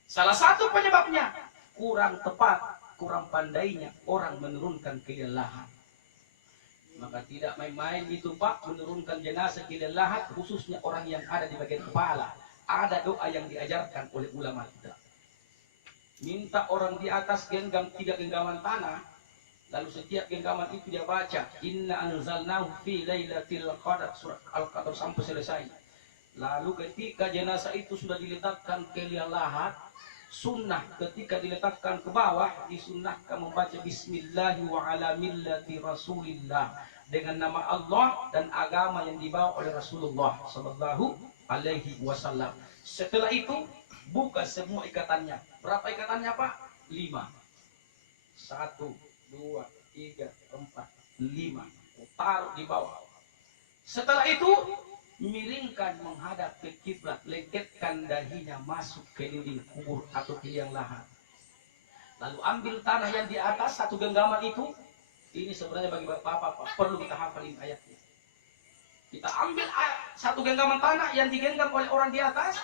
Salah satu penyebabnya kurang tepat, kurang pandainya orang menurunkan kelelahan. Maka tidak main-main itu Pak, menurunkan jenazah kelelahan, khususnya orang yang ada di bagian kepala. Ada doa yang diajarkan oleh ulama kita. Minta orang di atas genggam 3 genggaman tanah, lalu setiap genggaman itu dia baca Inna anzalnahu fi lailatul qadar, surat Al-Qadar sampai selesai. Lalu ketika jenazah itu sudah diletakkan ke liang lahat, sunnah ketika diletakkan ke bawah disunnahkan membaca Bismillahi wa ala millati Rasulillah, dengan nama Allah dan agama yang dibawa oleh Rasulullah sallallahu alaihi wasallam. Setelah itu buka semua ikatannya. Berapa ikatannya Pak? 5. 1, 2, 3, 4, 5. Taruh di bawah. Setelah itu miringkan menghadap ke kiblat, lengketkan dahinya masuk ke dinding kubur atau ke liang lahat. Lalu ambil tanah yang di atas 1 genggaman itu. Ini sebenarnya bagi bapak-bapak perlu kita hafalin ayatnya. Kita ambil 1 genggaman tanah yang digenggam oleh orang di atas,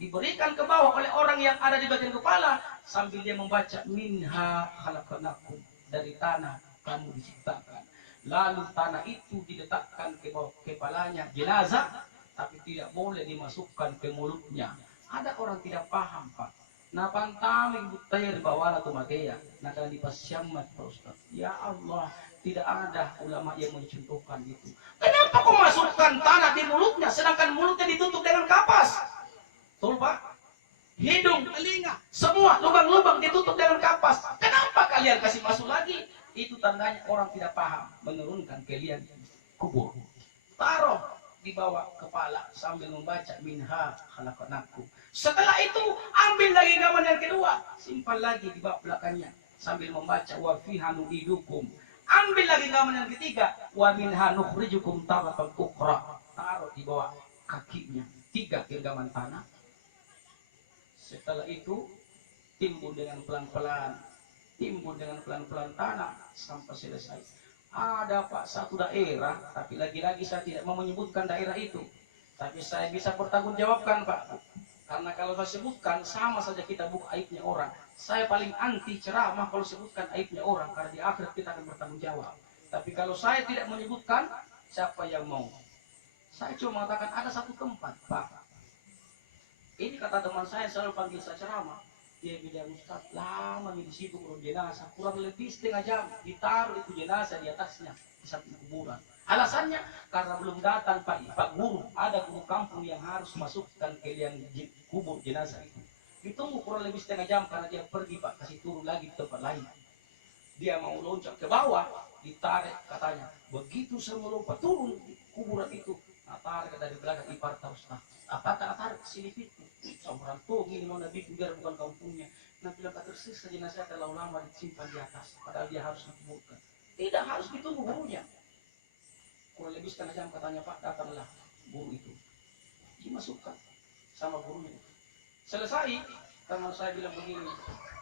diberikan ke bawah oleh orang yang ada di bagian kepala, sambil dia membaca minha khalaqnakum, dari tanah kamu diciptakan. Lalu tanah itu diletakkan ke bawah kepalanya jenazah, tapi tidak boleh dimasukkan ke mulutnya. Ada orang tidak paham Pak. Napantami butayar bawala tumageya, nakala dipasyammat Pak Ustaz. Ya Allah, tidak ada ulama yang mencontohkan itu. Kenapa kau masukkan tanah di mulutnya, sedangkan mulutnya ditutup dengan kapas? Betul Pak? Hidung, telinga, semua lubang-lubang ditutup dengan kapas. Kenapa kalian kasih masuk lagi? Itu tandanya orang tidak paham, menurunkan kalian. kubur. Taruh di bawah kepala sambil membaca minha khalaqnakum. Setelah itu ambil lagi gambar yang kedua, simpan lagi di bawah belakangnya sambil membaca wa fiha nu'idukum. Ambil lagi gambar yang ketiga, wa minha nukhrijukum taratan ukhra. Taruh di bawah kakinya 3 genggaman tanah. Setelah itu timbun dengan pelan-pelan, timbun dengan pelan-pelan tanah sampai selesai. Ada Pak satu daerah, tapi lagi-lagi saya tidak mau menyebutkan daerah itu. Tapi saya bisa bertanggungjawabkan Pak. Karena kalau saya sebutkan sama saja kita buka aibnya orang. Saya paling anti ceramah kalau sebutkan aibnya orang, karena di akhirat kita akan bertanggung jawab. Tapi kalau saya tidak menyebutkan, siapa yang mau? Saya cuma mengatakan ada satu tempat Pak. Ini kata teman saya selalu panggil saya ceramah. Dia bilang, Ustaz, lama di situ urun jenazah, kurang lebih setengah jam ditaruh itu jenazah di atasnya di samping kuburan. Alasannya karena belum datang Pak Guru, ada guru kampung yang harus masukkan ke liang kubur jenazah itu. Ditunggu kurang lebih setengah jam karena dia pergi Pak, kasih turun lagi di tempat lain. Dia mau loncat ke bawah, ditarik katanya. Begitu saya melompat turun di kuburan itu, tarik dari belakang ipar Ustaz. Apa tarik sini itu? Seorang tuh ini mau nabi biar bukan kampungnya. Nah bilang tak tersisa jenazah terlalu lama disimpan di atas, padahal dia harus dikuburkan. Tidak harus ditunggu gurunya. Kurang lebih setengah jam katanya Pak, datanglah guru itu. Dimasukkan sama gurunya. Selesai, teman saya bilang begini,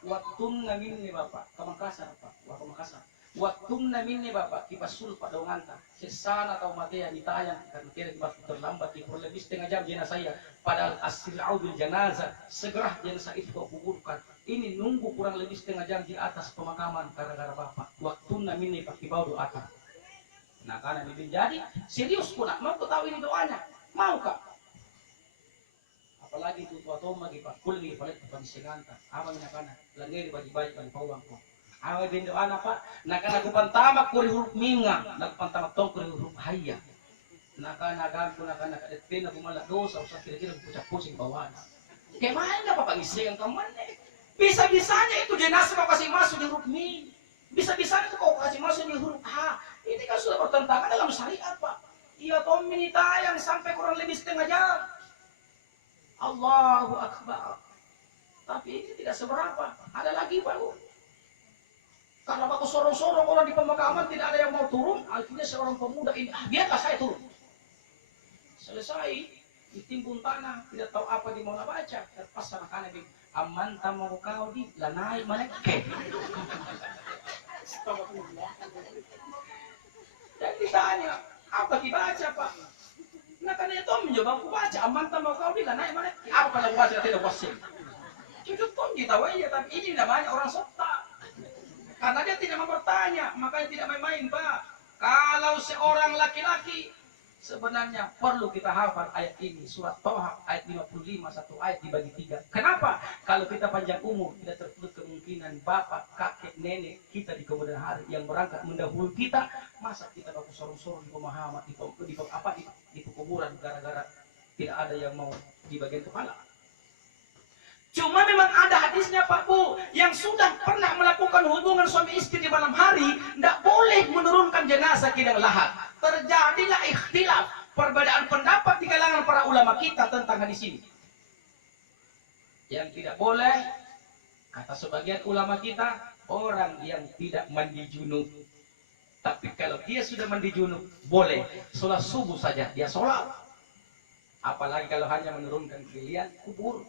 waktun namin nih Bapak, ke Makassar Pak, ke Makassar. Waktun namin nih Bapak, kipasul Pak Donganta, sesana atau mati yang ditayang, karena kira waktu terlambat, kurang lebih setengah jam jenazah saya. Padahal asri'au bil janazah, segera jenazah itu kau kuburkan. Ini nunggu kurang lebih setengah jam di atas pemakaman gara-gara Bapak. Waktun namin nih Pak, kibau doakan. Nah karena ini jadi serius pun, mau kau tahu ini doanya? Mau Kak? Apalagi itu tua toma di Pak Kulli paling depan senganta. Apa minakana? Langir bagi-bagi bagi pawang ko. Awe bindo ana Pak. Nakana kupan tamak kuri huruf minga, nakupan tamak tong kuri huruf hayya. Nakana gampu nakana kadet pena kumala dosa usah kira-kira pucak pusing bawana. Kemana enggak Pak ngiseng kemana? Bisa-bisanya itu jenazah kau kasih masuk di huruf min. Bisa-bisanya itu kau kasih masuk di huruf H. Ini kan sudah bertentangan dalam syariat Pak. Iya tom ini tayang sampai kurang lebih setengah jam. Allahu Akbar. Tapi ini tidak seberapa. Ada lagi Pak. Karena aku sorong-sorong orang di pemakaman tidak ada yang mau turun. Akhirnya seorang pemuda ini, biarlah saya turun. Selesai, ditimbun tanah, tidak tahu apa di mau baca. Terpas anak-anak di aman tamu kau di lanai maleke. Dan ditanya, apa dibaca Pak? Nah kan itu mencoba aku baca aman tamu kau di lanai maleke. Apa kalau baca tidak wasil? Cukup pun ditahu aja, tapi ini namanya orang sota. Karena dia tidak mau bertanya, makanya tidak main-main Pak. Kalau seorang laki-laki, sebenarnya perlu kita hafal ayat ini. Surat Toha ayat 55, satu ayat dibagi 3. Kenapa? Kalau kita panjang umur, tidak tertutup kemungkinan bapak, kakek, nenek kita di kemudian hari yang berangkat mendahului kita. Masa kita baku sorong-sorong di pemahaman, di pekuburan gara-gara tidak ada yang mau di bagian kepala. Cuma memang ada hadisnya Pak Bu, yang sudah pernah melakukan hubungan suami istri di malam hari, tidak boleh menurunkan jenazah ke liang lahat. Terjadilah ikhtilaf, perbedaan pendapat di kalangan para ulama kita tentang hadis ini. Yang tidak boleh, kata sebagian ulama kita, orang yang tidak mandi junub. Tapi kalau dia sudah mandi junub, boleh. Sholat subuh saja, dia sholat. Apalagi kalau hanya menurunkan ke liang kubur.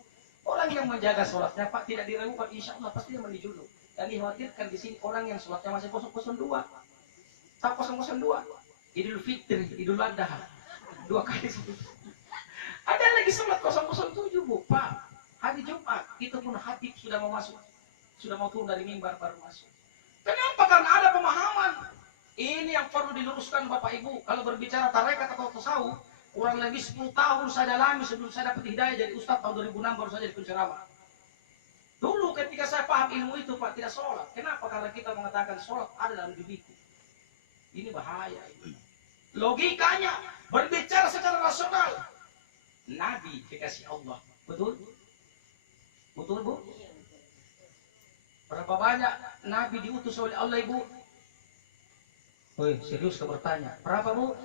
Orang yang menjaga sholatnya Pak tidak diragukan, insya Allah pasti dia mandi junub. Dan dikhawatirkan di sini orang yang sholatnya masih 002, tak 002, Idul Fitri, Idul Adha, 2 kali itu. Ada lagi sholat 007 Bu, Pak, hari Jumat, itu pun hatib sudah mau masuk, sudah mau turun dari mimbar baru masuk. Kenapa? Karena ada pemahaman. Ini yang perlu diluruskan Bapak Ibu. Kalau berbicara tarekat atau tasawuf, kurang lebih 10 tahun saya dalami sebelum saya dapat hidayah jadi Ustaz. Tahun 2006 baru saya jadi penceramah. Dulu ketika saya paham ilmu itu Pak, tidak sholat. Kenapa? Karena kita mengatakan sholat ada dalam diriku. Ini bahaya ini. Logikanya berbicara secara rasional. Nabi dikasih Allah. Betul? Betul Bu? Berapa banyak Nabi diutus oleh Allah Ibu? Woi, serius kau bertanya. Berapa Bu?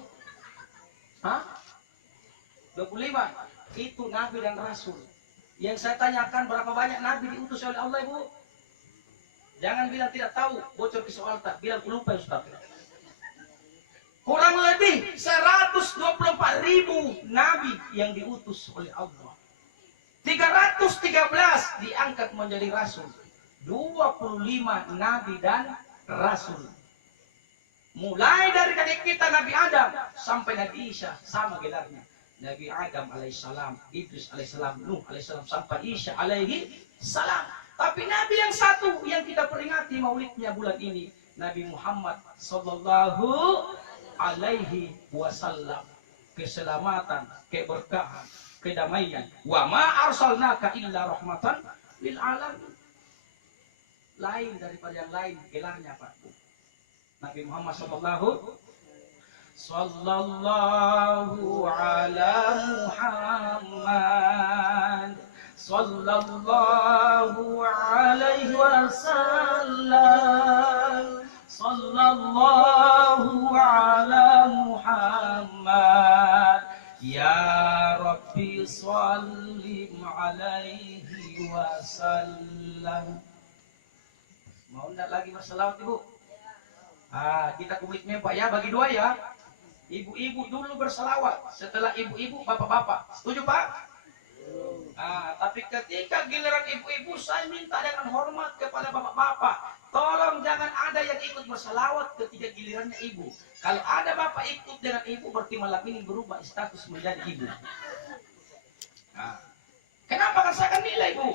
Hah? 25. Itu nabi dan rasul. Yang saya tanyakan berapa banyak nabi diutus oleh Allah, Ibu? Jangan bilang tidak tahu, bocor ke soal tak, bilang lupa Ustaz. Kurang lebih 124.000 nabi yang diutus oleh Allah. 313 diangkat menjadi rasul. 25 nabi dan rasul. Mulai dari kakek kita Nabi Adam sampai Nabi Isa sama gelarnya. Nabi Adam alaihissalam, Idris alaihissalam, Nuh alaihissalam sampai Isa alaihi salam. Tapi Nabi yang satu yang kita peringati maulidnya bulan ini, Nabi Muhammad sallallahu alaihi wasallam. Keselamatan, keberkahan, kedamaian. Wa ma arsalnaka illa rahmatan lil alamin. Lain daripada yang lain gelarnya, Pak. Nabi Muhammad sallallahu ala Muhammad sallallahu alaihi wasallam sallallahu ala Muhammad ya Rabbi sallim alaihi wasallam. Mau enggak lagi berselawat, Ibu? Kita komitmen Pak ya, bagi dua ya. Ibu-ibu dulu berselawat, setelah ibu-ibu bapak-bapak. Setuju Pak? Tapi ketika giliran ibu-ibu, saya minta dengan hormat kepada bapak-bapak, tolong jangan ada yang ikut berselawat ketika gilirannya ibu. Kalau ada bapak ikut dengan ibu, berarti malam ini berubah status menjadi ibu. Kenapa? Kan saya akan nilai, Bu.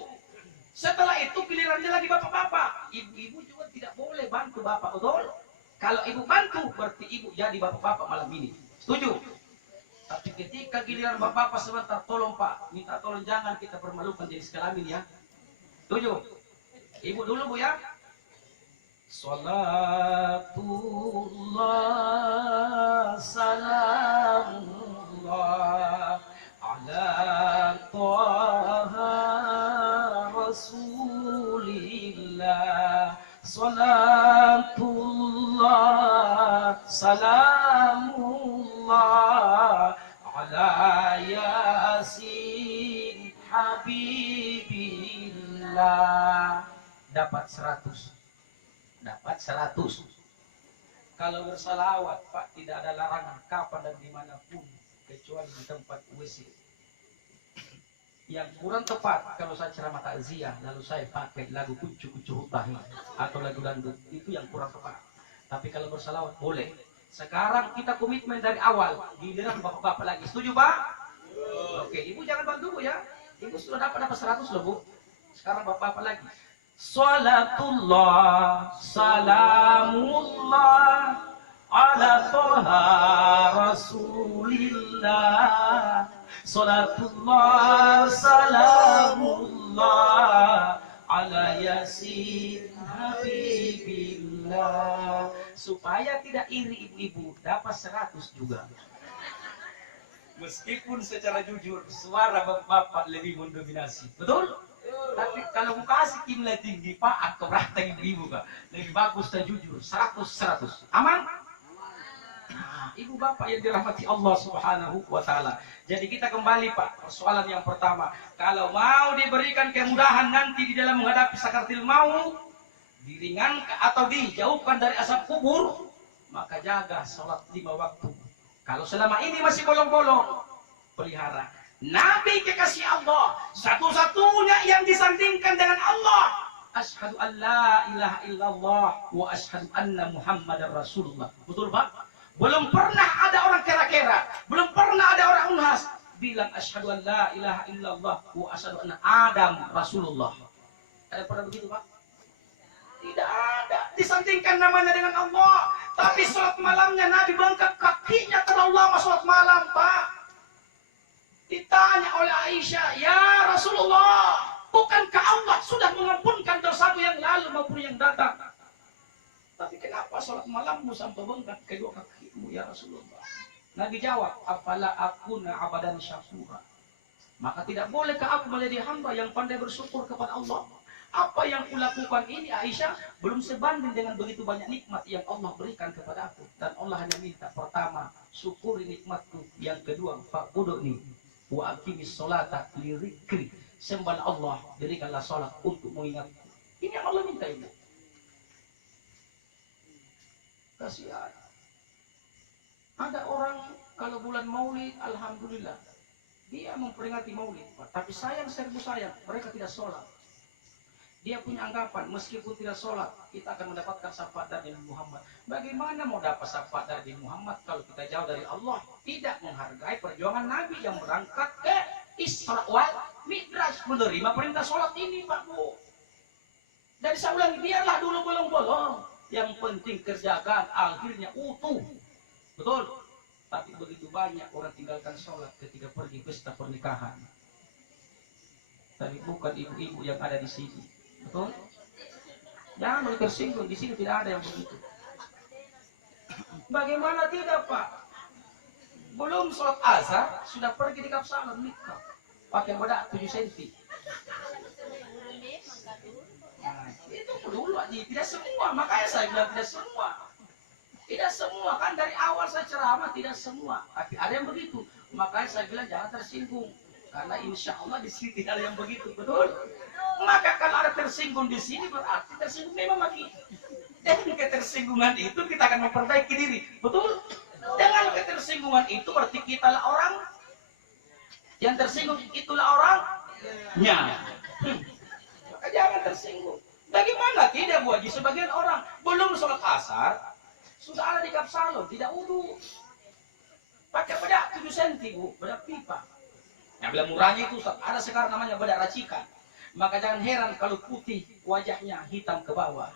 Setelah itu gilirannya lagi bapak-bapak. Ibu-ibu juga tidak boleh bantu bapak, betul? Kalau ibu bantu, berarti ibu jadi bapak-bapak malam ini. Setuju? Tapi ketika giliran bapak-bapak sebentar, tolong Pak, minta tolong jangan kita permalukan jenis kelamin ya. Setuju? Ibu dulu Bu ya. Salatullah salamullah ala Taha Rasulillah. Salatullah salamullah ala Yasin Habibillah. Dapat 100. Kalau bersalawat Pak, tidak ada larangan kapan dan dimanapun kecuali di tempat WC. Yang kurang tepat kalau saya ceramah takziah lalu saya pakai lagu kucu-kucu hutahi atau lagu dangdut, itu yang kurang tepat. Tapi kalau bersalawat boleh. Sekarang kita komitmen dari awal, giliran bapak-bapak lagi. Setuju Pak? Oke, ibu jangan bantu Bu ya. Ibu sudah dapat 100 loh Bu. Sekarang bapak-bapak lagi. Salatullah salamullah ala Taha Rasulillah. Salatullah salamullah ala Yasin Habibillah. Supaya tidak iri ibu-ibu, dapat 100 juga. Meskipun secara jujur suara bapak lebih mendominasi. Betul? Tapi kalau mau kasih kimla tinggi Pak atau rata ibu-ibu Kak, lebih bagus dan jujur. 100. Aman? Ibu bapak yang dirahmati Allah Subhanahu wa taala. Jadi kita kembali Pak, persoalan yang pertama. Kalau mau diberikan kemudahan nanti di dalam menghadapi sakaratul maut, diringankan atau dijauhkan dari asap kubur, maka jaga sholat 5 waktu. Kalau selama ini masih bolong-bolong, pelihara. Nabi kekasih Allah, satu-satunya yang disandingkan dengan Allah. Asyhadu an la ilaha illallah wa asyhadu anna Muhammadar Rasulullah. Betul Pak? Belum pernah ada orang kera-kera, belum pernah ada orang unhas bilang asyhadu an la ilaha illallah wa asyhadu anna Adam Rasulullah. Ada pernah begitu Pak? Tidak ada. Disandingkan namanya dengan Allah. Tapi sholat malamnya Nabi bengkak kakinya terlalu lama sholat malam Pak. Ditanya oleh Aisyah, ya Rasulullah, bukankah Allah sudah mengampunkan dosamu yang lalu maupun yang datang? Tapi kenapa sholat malammu sampai bengkak kedua kakimu ya Rasulullah? Nabi jawab, afala akuna abadan syakura. Maka tidak bolehkah aku menjadi hamba yang pandai bersyukur kepada Allah? Apa yang kulakukan ini Aisyah belum sebanding dengan begitu banyak nikmat yang Allah berikan kepada aku. Dan Allah hanya minta pertama, syukuri nikmatku. Yang kedua, fa'buduni wa aqimis sholata li dzikri. Sembah Allah, dirikanlah salat untuk mengingatku. Ini yang Allah minta ini. Kasihan. Ada orang kalau bulan Maulid, alhamdulillah, dia memperingati Maulid, tapi sayang, seribu sayang, mereka tidak sholat. Dia punya anggapan, meskipun tidak sholat, kita akan mendapatkan syafaat dari Muhammad. Bagaimana mau dapat syafaat dari Muhammad kalau kita jauh dari Allah? Tidak menghargai perjuangan Nabi yang berangkat ke Isra wal Mi'raj, menerima perintah sholat ini, Pak Bu. Dan saya ulangi, biarlah dulu bolong-bolong. Yang penting kerjakan, akhirnya utuh. Betul? Tapi begitu banyak orang tinggalkan sholat ketika pergi pesta pernikahan. Tapi bukan ibu-ibu yang ada di sini. Betul? Jangan tersinggung, di sini tidak ada yang begitu. Bagaimana tidak, Pak? Belum sholat asar, sudah pergi di kapsalon nikah. Pakai bedak 7 cm. Nah, itu dulu aja, tidak semua. Makanya saya bilang tidak semua. Tidak semua, kan dari awal saya ceramah tidak semua. Tapi ada yang begitu. Makanya saya bilang jangan tersinggung. Karena insya Allah di sini tidak ada yang begitu, betul? Maka kalau ada tersinggung di sini berarti tersinggung memang lagi. Dengan ketersinggungan itu kita akan memperbaiki diri, betul? Dengan ketersinggungan itu berarti kita lah orang. Yang tersinggung itulah orangnya. Maka jangan tersinggung. Bagaimana tidak Bu Haji? Sebagian orang belum sholat asar sudah ada di kapsalon, tidak wudu. Pakai bedak 7 cm, Bu, bedak pipa. Yang bilang murahnya itu ada sekarang namanya bedak racikan. Maka jangan heran kalau putih wajahnya hitam ke bawah.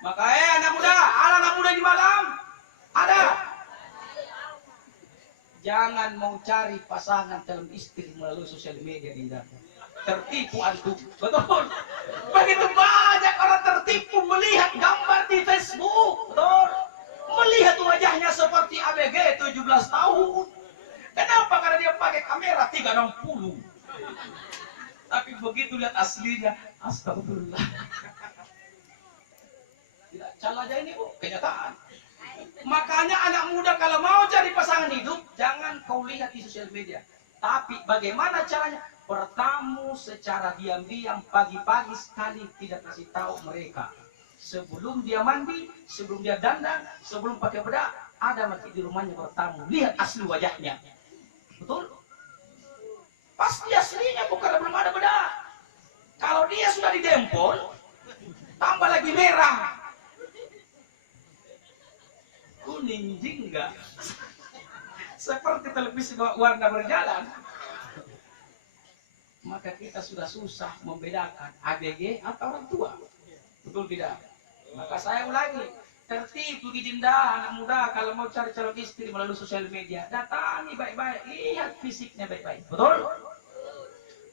Maka anak muda di malam ada. Jangan mau cari pasangan calon istri melalui sosial media, Dinda. Tertipu antum, betul? Begitu banyak orang tertipu melihat gambar di Facebook, betul? Melihat wajahnya seperti ABG 17 tahun. Kenapa? Karena dia pakai kamera 360. Tapi begitu lihat aslinya, astagfirullah. Tidak salah aja ini, Bu, kenyataan. Makanya anak muda kalau mau cari pasangan hidup, jangan kau lihat di sosial media. Tapi bagaimana caranya? Bertamu secara diam-diam pagi-pagi sekali, tidak kasih tahu mereka. Sebelum dia mandi, sebelum dia dandan, sebelum pakai bedak, ada mati di rumahnya bertamu. Lihat asli wajahnya. Betul? Pasti aslinya, bukan belum ada bedak. Kalau dia sudah didempol, tambah lagi merah. Kuning jingga. Seperti televisi warna berjalan. Maka kita sudah susah membedakan ABG atau orang tua. Betul tidak? Maka saya ulangi, tertipu di Dinda, anak muda kalau mau cari calon istri melalui sosial media, datangi baik-baik, lihat fisiknya baik-baik. Betul?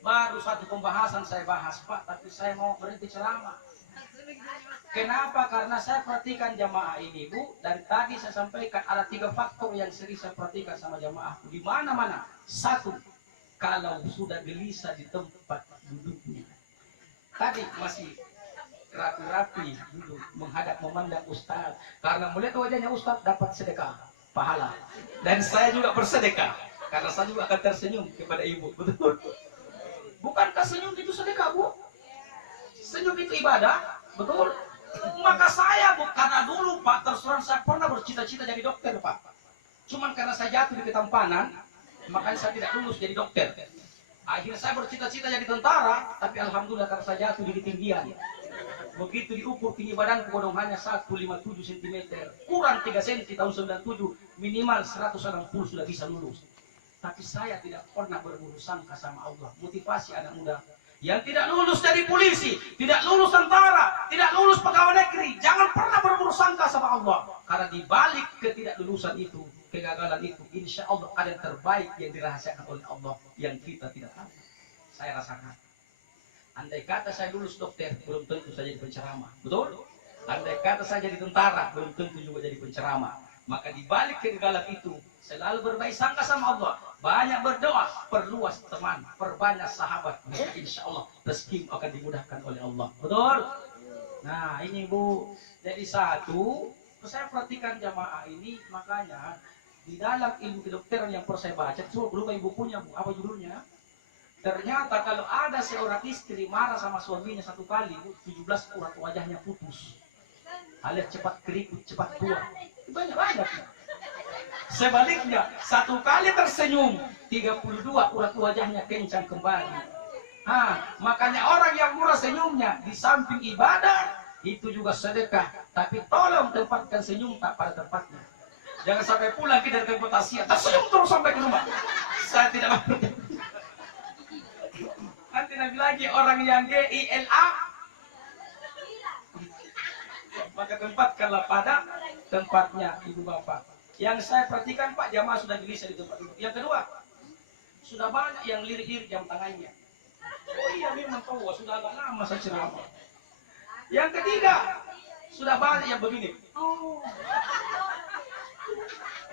Baru satu pembahasan saya bahas, Pak, tapi saya mau berhenti ceramah. Kenapa? Karena saya perhatikan jamaah ini, Bu. Dari tadi saya sampaikan ada 3 faktor yang sering saya perhatikan sama jamaah. Di mana-mana. 1, kalau sudah gelisah di tempat duduknya. Tadi masih rapi-rapi duduk menghadap memandang Ustaz. Karena melihat wajahnya Ustaz dapat sedekah pahala. Dan saya juga bersedekah. Karena saya juga akan tersenyum kepada ibu. Betul? Bukankah senyum itu sedekah, Bu? Senyum itu ibadah. Betul? Maka saya, Bu, karena dulu, Pak, terus terang saya pernah bercita-cita jadi dokter, Pak. Cuman karena saya jatuh di ketampanan, makanya saya tidak lulus jadi dokter. Akhirnya saya bercita-cita jadi tentara, tapi alhamdulillah karena saya jatuh di ketinggian. Begitu diukur tinggi badanku kodong hanya 157 cm, kurang 3 cm tahun 97, minimal 160 sudah bisa lulus. Tapi saya tidak pernah berburuk sangka sama Allah. Motivasi anak muda yang tidak lulus dari polisi, tidak lulus tentara, tidak lulus pegawai negeri, jangan pernah berburuk sangka sama Allah. Karena di balik ketidaklulusan itu, kegagalan itu, insya Allah ada yang terbaik yang dirahasiakan oleh Allah yang kita tidak tahu. Saya rasakan. Andai kata saya lulus dokter, belum tentu saya jadi penceramah. Betul? Andai kata saya jadi tentara, belum tentu juga jadi penceramah. Maka di balik kegagalan itu, selalu berbaik sangka sama Allah. Banyak berdoa, perluas teman, perbanyak sahabat. Insya Allah rezeki akan dimudahkan oleh Allah. Betul? Nah ini Bu, jadi satu, saya perhatikan jamaah ini, makanya di dalam ilmu kedokteran yang pernah saya baca, coba belum ibu bukunya Bu, apa judulnya? Ternyata kalau ada seorang istri marah sama suaminya satu kali, Bu, 17 urat wajahnya putus. Alias cepat keriput, cepat tua. Banyak-banyak. Sebaliknya, satu kali tersenyum, 32 urat wajahnya kencang kembali. Makanya orang yang murah senyumnya di samping ibadah itu juga sedekah, tapi tolong tempatkan senyum tak pada tempatnya. Jangan sampai pulang kita dari tempat Asia tersenyum terus sampai ke rumah. Saya tidak mau. Nanti Nabi lagi orang yang GILA, maka tempatkanlah pada tempatnya ibu bapak. Yang saya perhatikan Pak, jamaah sudah gelisah di tempat duduk. Yang kedua, sudah banyak yang lirik-lirik jam tangannya. Oh iya memang tahu, sudah agak lama saya ceramah. Yang ketiga, sudah banyak yang begini. Oh.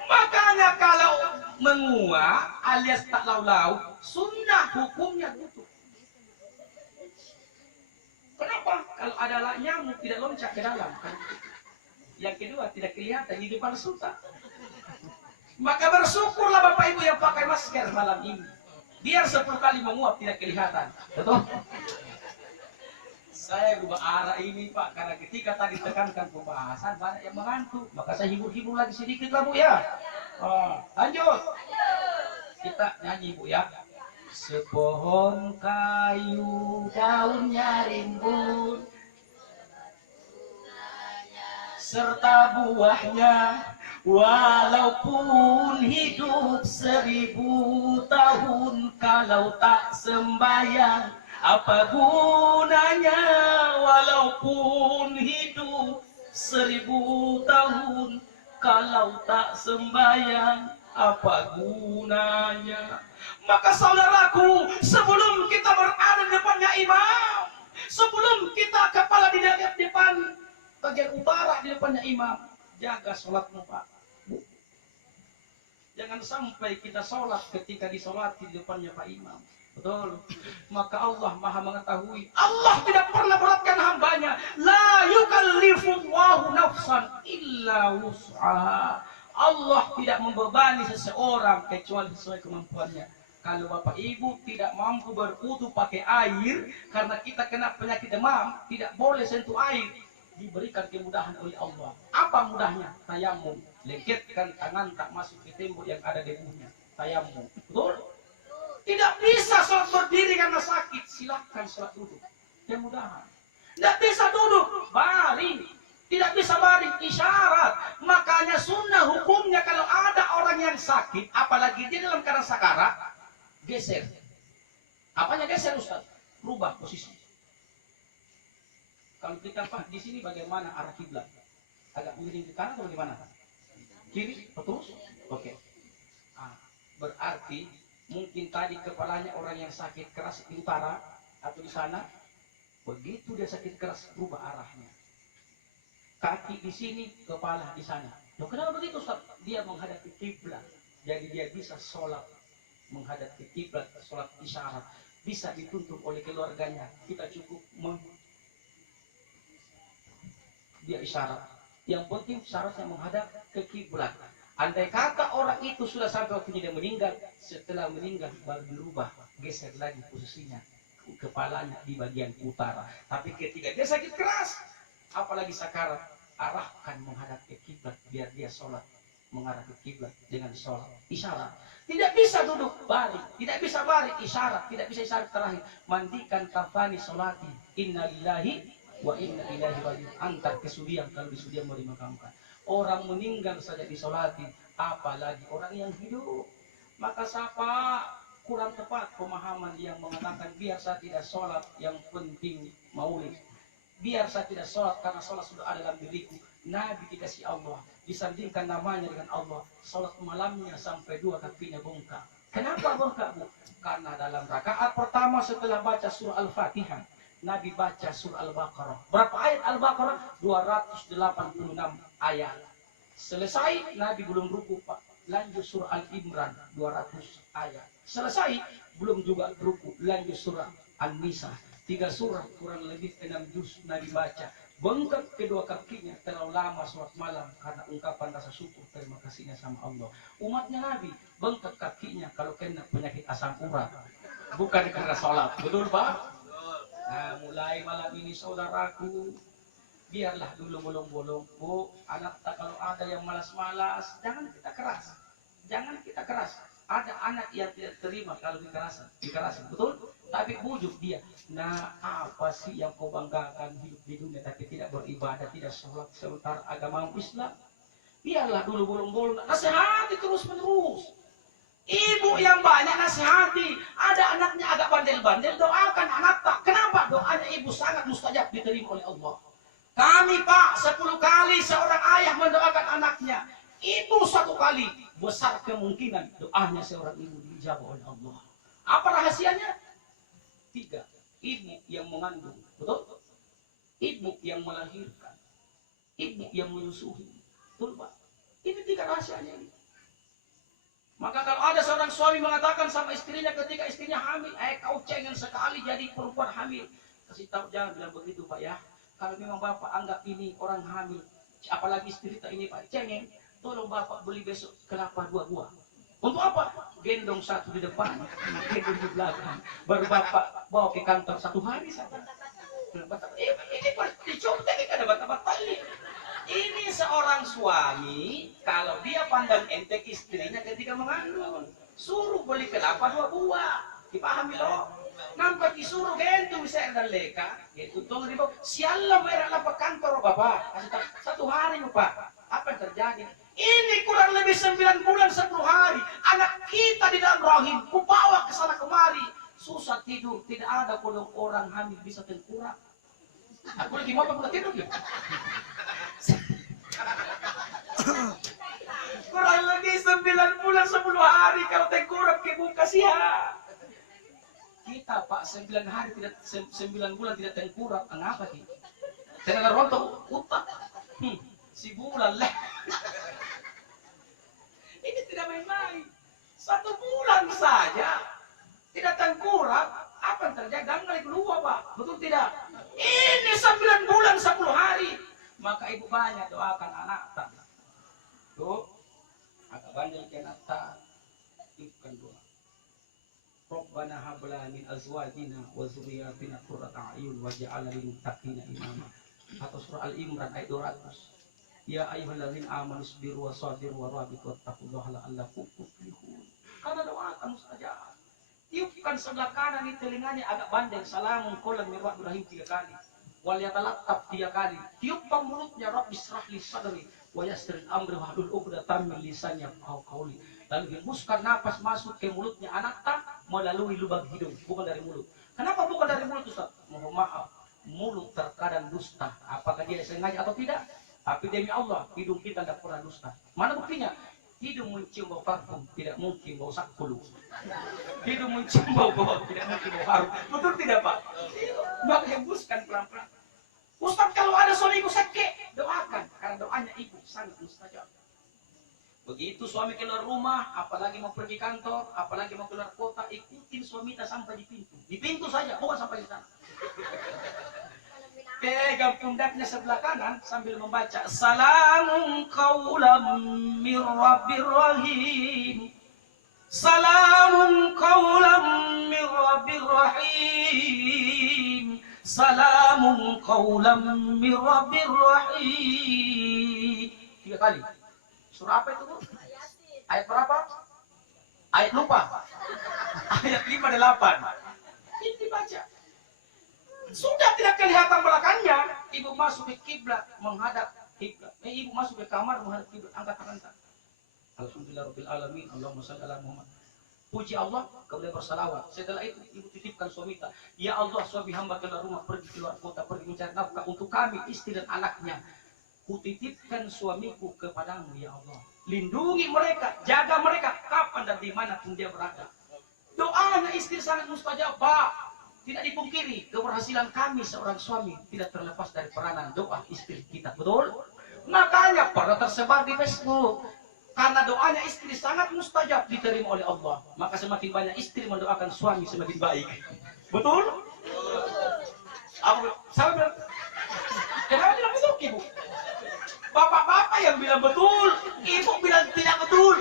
Makanya kalau menguap alias tak lau-lau, sunnah hukumnya tutup. Kenapa? Kalau ada nyamuk tidak loncat ke dalam. Yang kedua, tidak kelihatan di depan sultan. Maka bersyukurlah Bapak Ibu yang pakai masker malam ini. Biar 10 kali menguap tidak kelihatan. Betul? Saya rubah arah ini Pak, karena ketika tadi tekankan pembahasan banyak yang mengantuk. Maka saya hibur-hibur lagi sedikit lah Bu ya. Lanjut. Kita nyanyi Bu ya. Sepohon kayu daunnya rimbun, serta buahnya, walaupun hidup 1000 tahun, kalau tak sembahyang apa gunanya? Walaupun hidup 1000 tahun, kalau tak sembahyang apa gunanya? Maka saudaraku, sebelum kita berada di depannya imam, sebelum kita kepala di depan bagian utara di depannya imam, jaga sholatmu Pak. Jangan sampai kita sholat ketika disolati di depannya Pak Imam. Betul. Maka Allah Maha mengetahui. Allah tidak pernah beratkan hambanya. La yukallifullahu nafsan illa wus'aha. Allah tidak membebani seseorang kecuali sesuai kemampuannya. Kalau Bapak Ibu tidak mampu berwudu pakai air karena kita kena penyakit demam, tidak boleh sentuh air, diberikan kemudahan oleh Allah. Apa mudahnya? Tayamum. Lengketkan tangan tak masuk ke tembok yang ada debunya. Tayamum. Betul? Tidak bisa sholat berdiri karena sakit. Silakan sholat duduk. Kemudahan. Tidak bisa duduk, baring. Tidak bisa baring, isyarat. Makanya sunnah hukumnya kalau ada orang yang sakit, apalagi dia dalam keadaan sakarat, geser. Apanya geser Ustaz? Rubah posisi. Kalau kita Pak di sini bagaimana arah kiblat? Agak miring ke kanan atau bagaimana? Kiri, terus? Oke. Berarti mungkin tadi kepalanya orang yang sakit keras di utara atau di sana. Begitu dia sakit keras, rubah arahnya. Kaki di sini, kepala di sana. Loh, kenapa begitu Ustaz? Dia menghadap ke kiblat. Jadi dia bisa sholat menghadap ke kiblat, sholat isyarat. Bisa dituntut oleh keluarganya. Kita cukup dia isyarat. Yang penting syaratnya menghadap ke kiblat. Andai kata orang itu sudah sampai waktunya dia meninggal, setelah meninggal baru dirubah, geser lagi posisinya, kepalanya di bagian utara. Tapi ketika dia sakit keras, apalagi sakarat, arahkan menghadap ke kiblat biar dia sholat mengarah ke kiblat dengan sholat isyarat. Tidak bisa duduk baring, tidak bisa baring isyarat, tidak bisa isyarat terakhir. Mandikan kafani sholati, inna lillahi wa inna ilaihi raji'un. Antar kesudian kalau disudian mau dimakamkan. Orang meninggal saja disolati, apalagi orang yang hidup. Maka siapa kurang tepat pemahaman yang mengatakan biar saya tidak sholat, yang penting maulid. Biar saya tidak sholat karena sholat sudah ada dalam diriku. Nabi dikasih Allah, disandingkan namanya dengan Allah. Sholat malamnya sampai 2 kakinya bongkar. Kenapa bongkar Bu? Karena dalam rakaat pertama setelah baca surah Al-Fatihah, Nabi baca surah Al-Baqarah. Berapa ayat Al-Baqarah? 286 ayat. Selesai, Nabi belum ruku Pak. Lanjut surah Al-Imran 200 ayat. Selesai, belum juga ruku. Lanjut surah An-Nisa 3 surah, kurang lebih 6 juz Nabi baca. Bengkak kedua kakinya terlalu lama sholat malam karena ungkapan rasa syukur terima kasihnya sama Allah. Umatnya Nabi bengkak kakinya kalau kena penyakit asam urat, bukan karena sholat. Betul Pak? Nah, mulai malam ini saudaraku, biarlah dulu bolong-bolong. Bu, anak tak, kalau ada yang malas-malas, jangan kita keras. Jangan kita keras. Ada anak yang tidak terima kalau dikerasin, betul? Tapi bujuk dia. Nah, apa sih yang kau banggakan hidup di dunia tapi tidak beribadah, tidak sholat sementara agama Islam? Biarlah dulu bolong-bolong. Nasihati terus-menerus. Ibu yang banyak nasihati. Ada anaknya agak bandel-bandel, doakan anak tak. Kenapa? Doanya ibu sangat mustajab diterima oleh Allah. Kami Pak, 10 kali seorang ayah mendoakan anaknya. Ibu 1 kali, besar kemungkinan doanya seorang ibu dijawab oleh Allah. Apa rahasianya? 3, ibu yang mengandung, betul? Ibu yang melahirkan, ibu yang menyusui, betul Pak? Ini 3 rahasianya ini. Maka kalau ada seorang suami mengatakan sama istrinya ketika istrinya hamil, kau cengeng sekali jadi perempuan hamil. Kasih tahu, jangan bilang begitu Pak ya. Kalau memang Bapak anggap ini orang hamil, apalagi istri kita ini Pak cengeng, tolong Bapak beli besok kelapa 2 buah. Untuk apa? Gendong 1 di depan, gendong di belakang. Baru Bapak bawa ke kantor 1 hari saja. Ini dicoba ini ada bata-batanya. Ini seorang suami, kalau dia pandang enteng istrinya ketika mengandung, suruh beli kelapa 2 buah. Dipahami loh? Nampak disuruh gendong saya dan leka, gitu tunggu di bawah. Sialah merah lapar kantor Bapak. Kasih 1 hari Bapak. Apa yang terjadi? Ini kurang lebih 9 bulan 10 hari. Anak kita di dalam rahim, kubawa ke sana kemari. Susah tidur, tidak ada kodok orang hamil bisa tengkurap. Aku lagi mau apa tidur gitu. Kurang lebih 9 bulan 10 hari kalau tengkurap ke muka siapa? Kita Pak 9 hari tidak 9 bulan tidak tengkurap, kenapa sih? Tenaga rontok utak. Si bulan lah. Ini tidak main-main. 1 bulan saja tidak tengkurap, apa yang terjadi? Dangkal keluar Pak, betul tidak? Ini 9 bulan 10 hari. Maka ibu banyak doakan anak tak. Tuh, agak bandel ke anak tak. Ikutkan doa. Rabbana hab lana min azwajina wa dzurriyyatina qurrata a'yun waj'alna lil muttaqina imama. Atau surah Al-Imran ayat 200. Ya ayyuhalladzina amanu sabiru wa sabiru wa rabitu wattaqullaha la'allakum tuflihun. Karena doa kamu saja. Tiupkan sebelah kanan di telinganya agak bandel. Salamun qaulan min rabbir rahim 3 kali. Wal yatalattaf 3 kali. Tiupkan mulutnya, Rabbi shrah li sadri wa yassir amri wahlul 'uqdatam min lisani yafqahu qawli. Lalu hembuskan napas masuk ke mulutnya anak tak melalui lubang hidung, bukan dari mulut. Kenapa bukan dari mulut Ustaz? Mohon maaf, mulut terkadang dusta. Apakah dia sengaja atau tidak? Tapi demi Allah, hidung kita tidak pernah dusta. Mana buktinya? Hidung mencium bau parfum, tidak mungkin bau sakulu. Hidung mencium bau bawang, tidak mungkin bau harum. Betul tidak Pak? Maka hembuskan pelan-pelan. Ustaz, kalau ada suami ibu sakit, doakan. Karena doanya ibu sangat mustajab. Begitu suami keluar rumah, apalagi mau pergi kantor, apalagi mau keluar kota, ikutin suami kita sampai di pintu. Di pintu saja, bukan sampai di sana. Pegang pundaknya sebelah kanan sambil membaca Salamun qaulam mir rabbir rahim. Salamun qaulam mir rabbir rahim. Salamun qaulam mir rabbir rahim. 3 kali. Surah apa itu Bu? Ayat berapa? Ayat lupa. Ayat 58. Ini dibaca. Sudah tidak kelihatan belakangnya. Ibu masuk ke kiblat menghadap kiblat. Ibu masuk ke kamar menghadap kiblat. Angkat tangan. Alhamdulillah rabbil alamin. Allahumma shalli ala Muhammad. Puji Allah, kemudian bersalawat. Setelah itu ibu titipkan suami kita. Ya Allah, suami hamba keluar rumah, pergi keluar kota, pergi mencari nafkah untuk kami, istri dan anaknya. Kutitipkan suamiku kepadamu ya Allah. Lindungi mereka, jaga mereka kapan dan dimanapun dia berada. Doanya istri sangat mustajab Pak. Tidak dipungkiri keberhasilan kami seorang suami tidak terlepas dari peranan doa istri kita. Betul? Makanya pada tersebar di Facebook. Karena doanya istri sangat mustajab diterima oleh Allah. Maka semakin banyak istri mendoakan suami semakin baik. Betul? Aku sama bilang, kenapa bilang betul, Ibu? Bapak-bapak yang bilang betul, Ibu bilang tidak betul.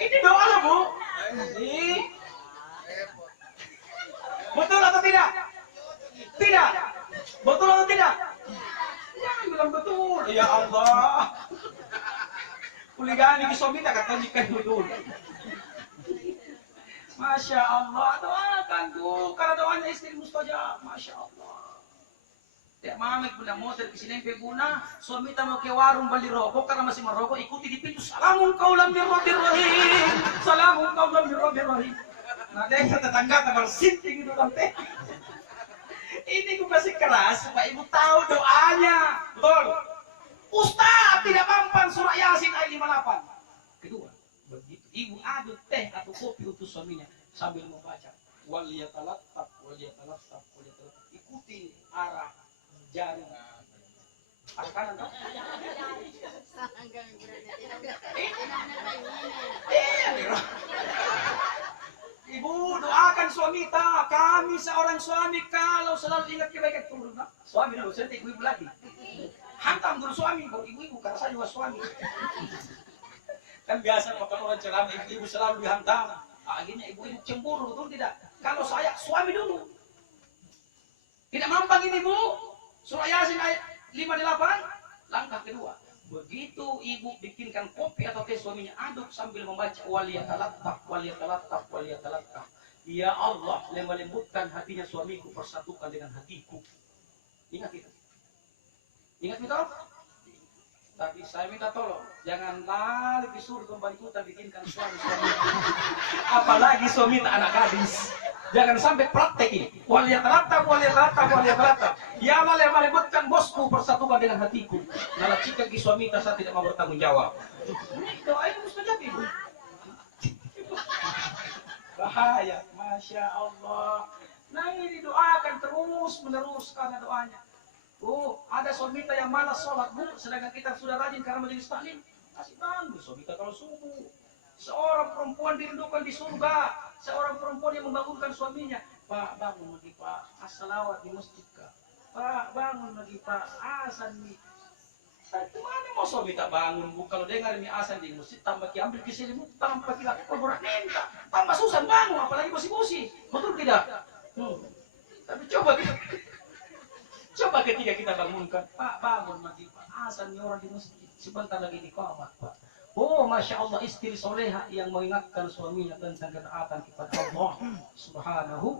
Ini doa loh, Bu. Ih. Betul atau tidak? Tidak. Betul atau tidak? Jangan bilang betul. Ya Allah. Kuligani suami tak kata nikah betul. Masya Allah, doakan Bu, karena doanya istri mustajab. Masya Allah. Tiap malam guna motor kesini guna, suami tak mau ke warung beli rokok karena masih merokok, ikuti di pintu. Salamun kaulam birrahim. Salamun kaulam birrahim. Nah, dia tetangga tak bersinting itu tante. Ini gue masih keras supaya ibu tahu doanya. Betul. Ustaz tidak mampan surah Yasin ayat 58. Kedua, begitu ibu aduk teh atau kopi untuk suaminya sambil membaca waliyatalattaf waliyatalattaf waliyatalattaf, ikuti arah jari arah kanan kan? Ibu doakan suami tak, kami seorang suami kalau selalu ingat kebaikan turun nak. Suami dulu, saya ibu lagi. Hantam dulu suami, baru ibu karena saya juga suami. Kan biasa kalau orang ceramah ibu selalu dihantam. Akhirnya ibu cemburu, betul tidak? Kalau saya suami dulu. Tidak mampan ini Bu. Surah Yasin ayat 58. Langkah kedua. Begitu ibu bikinkan kopi atau teh suaminya aduk sambil membaca waliyatalattaf waliyatalattaf waliyatalattaf. Ya Allah, lembutkan hatinya suamiku, persatukan dengan hatiku. Ingat itu. Ingat itu? Tapi saya minta tolong, jangan lari disuruh kembali kita bikinkan suami-suami. Apalagi suami anak gadis. Jangan sampai praktek ini. Waliyatalattaf waliyatalattaf waliyatalattaf. Ya Allah yang melembutkan bosku, persatukan dengan hatiku. Nah, jika suami saya tidak mau bertanggung jawab. Ini doa itu mustajab Ibu. Bahaya, Masya Allah. Nah ini doakan terus menerus karena doanya. Oh, ada suami yang malas sholat Bu, sedangkan kita sudah rajin karena majelis taklim. Kasih bangun suami kalau subuh. Seorang perempuan dirindukan di surga. Seorang perempuan yang membangunkan suaminya. Pak, bangun lagi Pak. As-salawat di masjid Kak. Pak, bangun lagi Pak. Asan nih. Kemana mau suami tak bangun Bu? Kalau dengar ini asan di masjid, tambah ambil keselimut, tambah kita kuburan minta. Tambah susah bangun, apalagi bosi-bosi. Betul tidak? Tapi coba ketika kita bangunkan, Pak bangun lagi Pak, asalnya orang di masjid, sebentar lagi di qamat Pak. Oh Masya Allah, istri soleha yang mengingatkan suaminya tentang ketaatan kepada Allah Subhanahu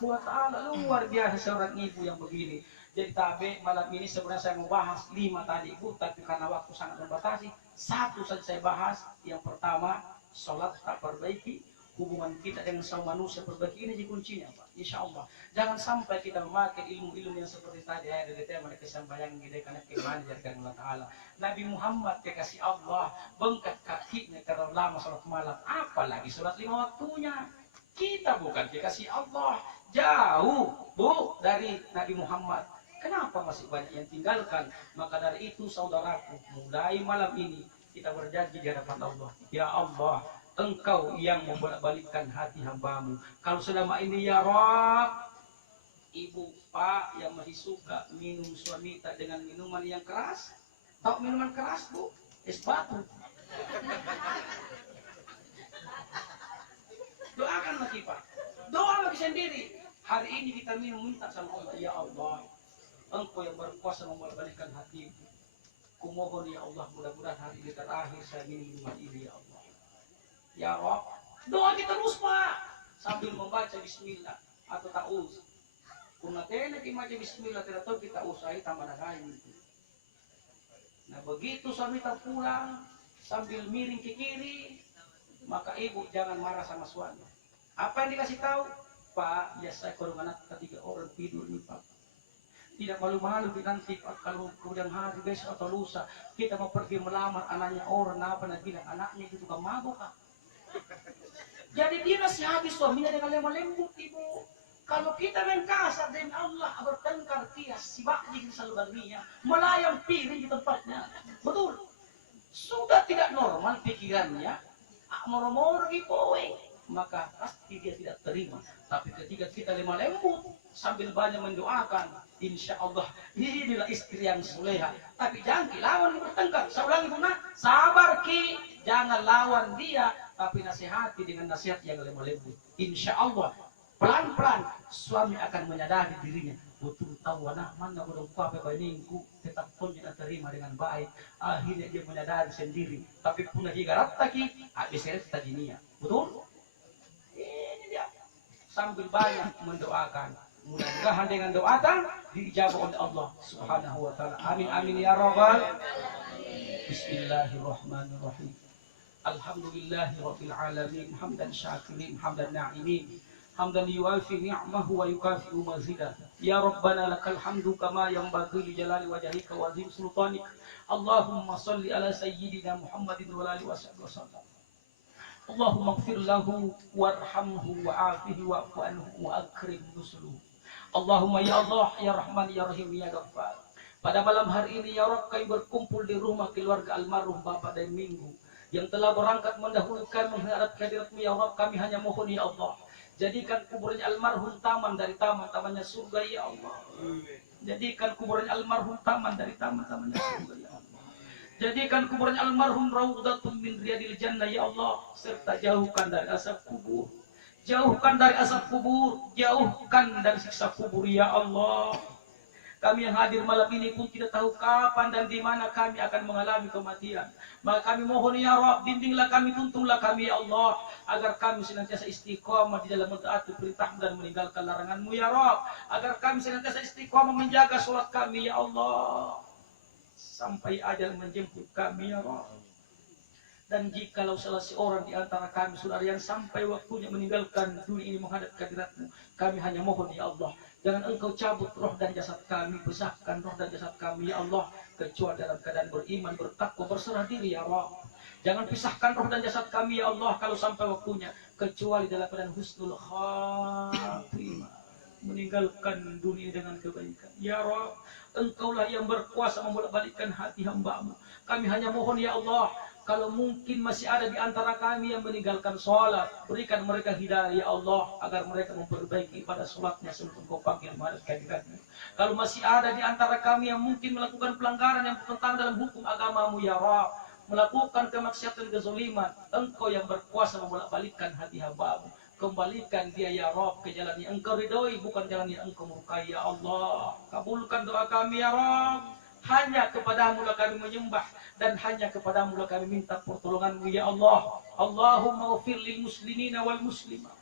wa ta'ala. Luar biasa seorang ibu yang begini. Jadi tabe malam ini sebenarnya saya mau bahas 5 tadi Bu, tapi karena waktu sangat membatasi, 1 saja saya bahas. Yang pertama, sholat tak perbaiki, hubungan kita dengan sama manusia perbaiki, ini kuncinya Pak. Insya Allah jangan sampai kita memakai ilmu-ilmu yang seperti tadi dari tema kesampaian kita karena keimanan dari Allah Taala. Nabi Muhammad kekasih Allah bengkat kakinya karena lama sholat malam, apalagi sholat 5 waktunya. Kita bukan kekasih Allah, jauh Bu dari Nabi Muhammad. Kenapa masih banyak yang tinggalkan? Maka dari itu saudaraku, mulai malam ini kita berjanji di hadapan Allah, ya Allah, Engkau yang membolak-balikkan hati hambamu. Kalau selama ini ya Rabb, ibu Pak yang masih suka minum suami tak dengan minuman yang keras. Tahu minuman keras Bu? Es batu. Doakan lagi Pak. Doa lagi sendiri. Hari ini kita minta sama Allah, ya Allah, Engkau yang berkuasa membolak-balikkan hatiku. Kumohon ya Allah, mudah-mudahan hari ini terakhir saya minum minuman ini ya Allah. Ya Rob, doa kita terus Pak sambil membaca Bismillah atau ta'uz. Kunatena kita baca Bismillah tidak tahu kita usahi tambah lain. Nah begitu suami tak pulang sambil miring ke kiri, maka ibu jangan marah sama suami. Apa yang dikasih tahu? Pak, ya saya kalau anak 3 orang tidur nih Pak. Tidak malu-malu nanti Pak kalau kemudian hari besok atau lusa kita mau pergi melamar anaknya orang apa nak bilang anaknya itu kan mabuk Pak. Jadi dia nasihati suaminya dengan lemah lembut Ibu. Kalau kita main kasar dengan Allah, bertengkar tias, si bakji selalu baginya, melayang piring di tempatnya. Betul. Sudah tidak normal pikirannya, moro-moro giveaway, maka pasti dia tidak terima. Tapi ketika kita lemah lembut sambil banyak mendoakan, insya Allah inilah istri yang soleha. Tapi jangan lawan bertengkar. Saya ulangi Bunda, sabar ki, jangan lawan dia, tapi nasihati dengan nasihat yang lemah lembut. Insya Allah pelan-pelan suami akan menyadari dirinya. Betul tahu anak mana bodoh apa bainingku tetap pun tidak terima dengan baik. Akhirnya dia menyadari sendiri. Tapi punah higarap taki, habis seret tajinia. Betul? Ini dia. Sambil banyak mendoakan. Mudah-mudahan dengan doa dijawab oleh Allah Subhanahu wa taala. Amin amin ya rabbal. Bismillahirrahmanirrahim. Alhamdulillahirabbil alamin. Hamdan syakirin, hamdan na'imin. Hamdan yuafi ni'mahu wa yukafi'u mazidah. Ya Rabbana lakal hamdu kama yanbaghi li jalali wajhika wa azim sultanik. Allahumma salli ala sayyidina Muhammadin wa alihi wasallam. Allahumma ighfir lahu warhamhu wa'afihi wa'fu anhu wa akrim nuzuluhu. Allahumma ya Allah, ya Rahman, ya Rahim, ya Ghaffar. Pada malam hari ini ya Rabb, kami berkumpul di rumah keluarga almarhum Bapak dan Minggu yang telah berangkat mendahulukan menghadap kehadirat-Mu ya Rabb. Kami hanya mohon ya Allah, jadikan kuburnya almarhum taman dari taman-tamannya surga ya Allah. Jadikan kuburnya almarhum taman dari taman-tamannya surga ya Allah. Jadikan kuburnya almarhum raudhatun min riyadil jannah ya Allah. Serta jauhkan dari asap kubur. Jauhkan dari asap kubur. Jauhkan dari siksa kubur ya Allah. Kami yang hadir malam ini pun tidak tahu kapan dan di mana kami akan mengalami kematian. Maka kami mohon ya Rabb, bimbinglah kami, tuntunlah kami ya Allah, agar kami senantiasa istiqomah di dalam mentaati perintah dan meninggalkan larangan-Mu ya Rabb. Agar kami senantiasa istiqomah menjaga sholat kami ya Allah, sampai ajal menjemput kami ya Rabb. Dan jikalau salah seorang di antara kami saudara yang sampai waktunya meninggalkan dunia ini menghadap kehadirat-Mu, kami hanya mohon ya Allah, jangan Engkau cabut roh dan jasad kami, pisahkan roh dan jasad kami ya Allah, kecuali dalam keadaan beriman, bertakwa, berserah diri ya Allah. Jangan pisahkan roh dan jasad kami ya Allah kalau sampai waktunya, kecuali dalam keadaan husnul khatimah, meninggalkan dunia dengan kebaikan. Ya Rabb, Engkaulah yang berkuasa membolak-balikkan hati hamba-Mu. Kami hanya mohon ya Allah, kalau mungkin masih ada di antara kami yang meninggalkan sholat, berikan mereka hidayah ya Allah, agar mereka memperbaiki pada sholatnya sebelum Kau panggil menghadap kehadirat-Mu. Kalau masih ada di antara kami yang mungkin melakukan pelanggaran yang bertentangan dalam hukum agama-Mu ya Rabb, melakukan kemaksiatan, kezaliman, Engkau yang berkuasa membolak-balikkan hati hamba-Mu. Kembalikan dia ya Rabb ke jalan yang Engkau ridhoi, bukan jalan yang Engkau murkai ya Allah. Kabulkan doa kami ya Rabb. Hanya kepadamu lah kami menyembah, dan hanya kepadamu lah kami minta pertolongan-Mu ya Allah. Allahumma ghfir lil muslimina wal muslimat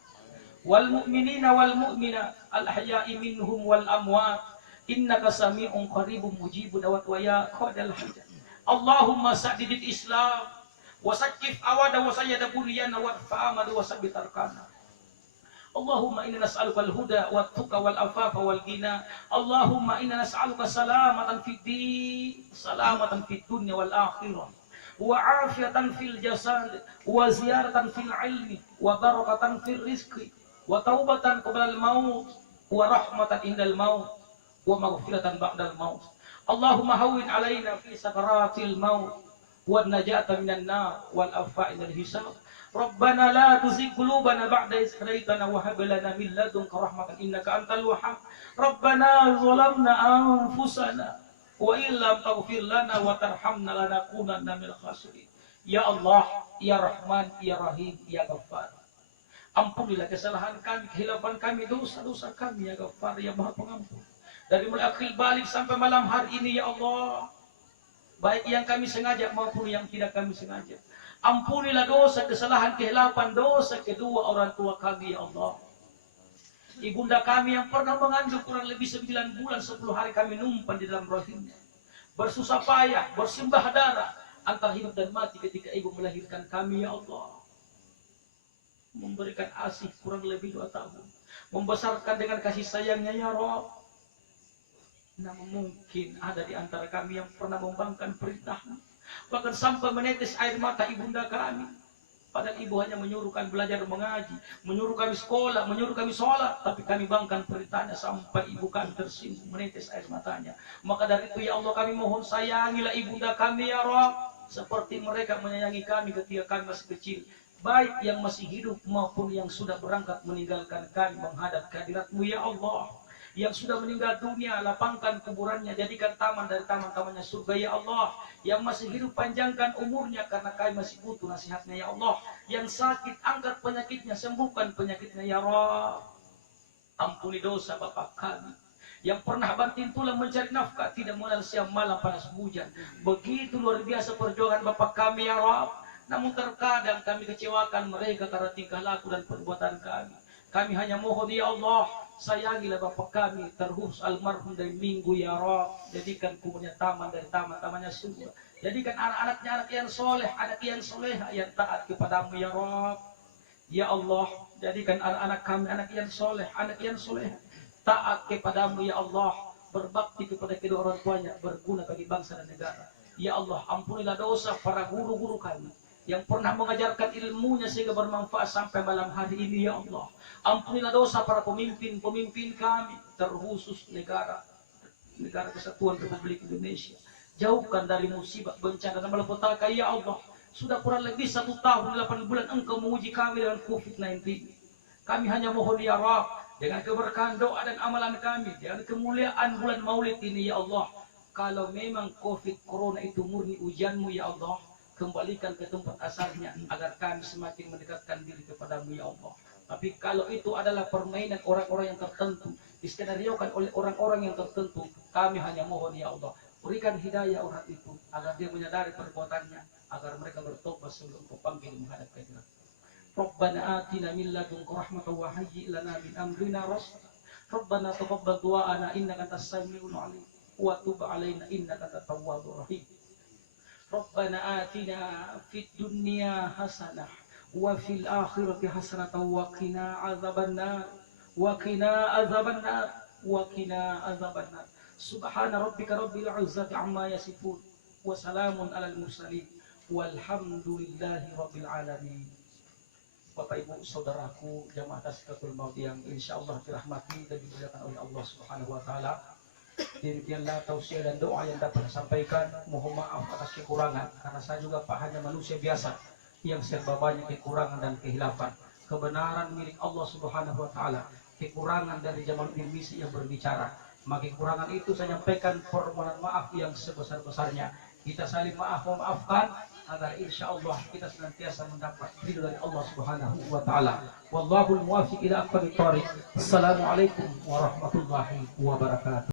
wal mu'minina wal mu'minat al ahya'i minhum wal amwat, innaka sami'un qaribun mujibud da'wat wa ya qadal hajat. Allahumma sa'didil Islam wa sakkif awada wa sayyada bunyana wa fa'amadu wa sabbit arkana. Allahumma inna nas'aluka al-huda wa tuqa wal afafa wal ghina. Allahumma inna nas'aluka salamatan fid din, salamatan fid dunya wal akhirah, wa afiyatan fil jasad, wa ziyaratan fil ilmi, wa barakatan fil rizqi, wa taubatan qabla al maut, wa rahmatan indal maut, wa maghfiratan ba'dal maut. Allahumma hawwin alaina fi sakaratil maut, wa najata minan nar, wal afa'i minal hisab. Rabbana la tuzigh qulubana ba'da idh hadaytana wa hab lana min ladunka rahmatan innaka antal wahhab. Rabbana zalamna anfusana wa illam taghfir lana wa tarhamna lanakunanna minal khasirin. Ya Allah, ya Rahman, ya Rahim, ya Ghaffar. Ampunilah kesalahan kami, kehilafan kami, dosa-dosa kami ya Ghaffar, ya Maha Pengampun. Dari mulai akhir balik sampai malam hari ini ya Allah, baik yang kami sengaja maupun yang tidak kami sengaja. Ampunilah dosa, kesalahan, kehilapan, dosa kedua orang tua kami ya Allah. Ibunda kami yang pernah mengandung kurang lebih 9 bulan 10 hari kami numpan di dalam rahimnya, bersusah payah, bersimbah darah antara hidup dan mati ketika ibu melahirkan kami ya Allah. Memberikan ASI kurang lebih 2 tahun, membesarkan dengan kasih sayangnya ya Rabb. Namun mungkin ada di antara kami yang pernah membangkang perintah-Mu, bahkan sampai menetes air mata ibunda kami. Padahal ibu hanya menyuruh kami belajar mengaji, menyuruh kami sekolah, menyuruh kami sholat, tapi kami bangkan perintahnya sampai ibu kami tersinggung, menetes air matanya. Maka dari itu ya Allah, kami mohon sayangilah ibunda kami ya Rabb, seperti mereka menyayangi kami ketika kami masih kecil, baik yang masih hidup maupun yang sudah berangkat meninggalkan kami menghadap kehadirat-Mu ya Allah. Yang sudah meninggal dunia, lapangkan kuburannya, jadikan taman dari taman-tamannya surga ya Allah. Yang masih hidup, panjangkan umurnya, karena kami masih butuh nasihatnya ya Allah. Yang sakit, angkat penyakitnya, sembuhkan penyakitnya ya Rabb. Ampuni dosa bapak kami yang pernah banting tulang mencari nafkah, tidak mengenal siang malam panas hujan. Begitu luar biasa perjuangan bapak kami ya Rabb. Namun terkadang kami kecewakan mereka karena tingkah laku dan perbuatan kami. Kami hanya mohon ya Allah, sayangilah bapak kami terhus almarhum dari minggu ya Rabb. Jadikan kuburnya taman dari taman-tamannya surga. Jadikan anak-anaknya anak yang soleh, anak yang soleha, yang taat kepadamu ya Rabb. Ya Allah, jadikan anak-anak kami anak yang soleh, anak yang soleha, taat kepadamu ya Allah, berbakti kepada kedua orang tuanya, berguna bagi bangsa dan negara. Ya Allah, ampunilah dosa para guru-guru kami yang pernah mengajarkan ilmunya sehingga bermanfaat sampai malam hari ini ya Allah. Ampunilah dosa para pemimpin-pemimpin kami, terkhusus negara Kesatuan Republik Indonesia. Jauhkan dari musibah, bencana dan malapetaka ya Allah. Sudah kurang lebih 1 tahun 8 bulan Engkau menguji kami dengan COVID-19. Kami hanya mohon ya Rabb, dengan keberkahan doa dan amalan kami, dengan kemuliaan bulan Maulid ini ya Allah, kalau memang COVID Corona itu murni ujianmu ya Allah, kembalikan ke tempat asalnya agar kami semakin mendekatkan diri kepadamu ya Allah. Tapi kalau itu adalah permainan orang-orang yang tertentu, diskenariokan oleh orang-orang yang tertentu, kami hanya mohon ya Allah, berikan hidayah orang itu agar dia menyadari perbuatannya, agar mereka bertobat sebelum Kau panggil menghadap kehadirat. Rabbana atina min ladunka rahmatan wa hayyi' lana min amrina rasyada. Rabbana taqabbal du'ana innaka antas samiul 'alim wa tub 'alaina innaka antat tawwabur rahim. Rabbana atina fid dunya hasanah wa fil akhirati hasanatan wa qina azabannar wa qina azabannar wa qina azabannar. Subhana rabbika rabbil 'izzati 'amma yasifun wa salamun 'alal mursalin walhamdulillahi rabbil alamin. Bapak Ibu saudaraku jamaah Tazkiyatul Maut yang insyaallah dirahmati dan dimuliakan oleh Allah Subhanahu wa taala. Demikianlah tausiah dan doa yang dapat disampaikan. Mohon maaf atas kekurangan, karena saya juga Pak hanya manusia biasa yang serba banyak kekurangan dan kehilafan. Kebenaran milik Allah Subhanahu wa taala, kekurangan dari Jamaluddin Misi yang berbicara. Maka kekurangan itu saya nyampaikan permohonan maaf yang sebesar-besarnya. Kita saling memaafkan agar insyaallah kita senantiasa mendapat ridho dari Allah Subhanahu wa taala. Wallahul muwaffiq ila aqwamit thoriq. Assalamualaikum warahmatullahi wabarakatuh.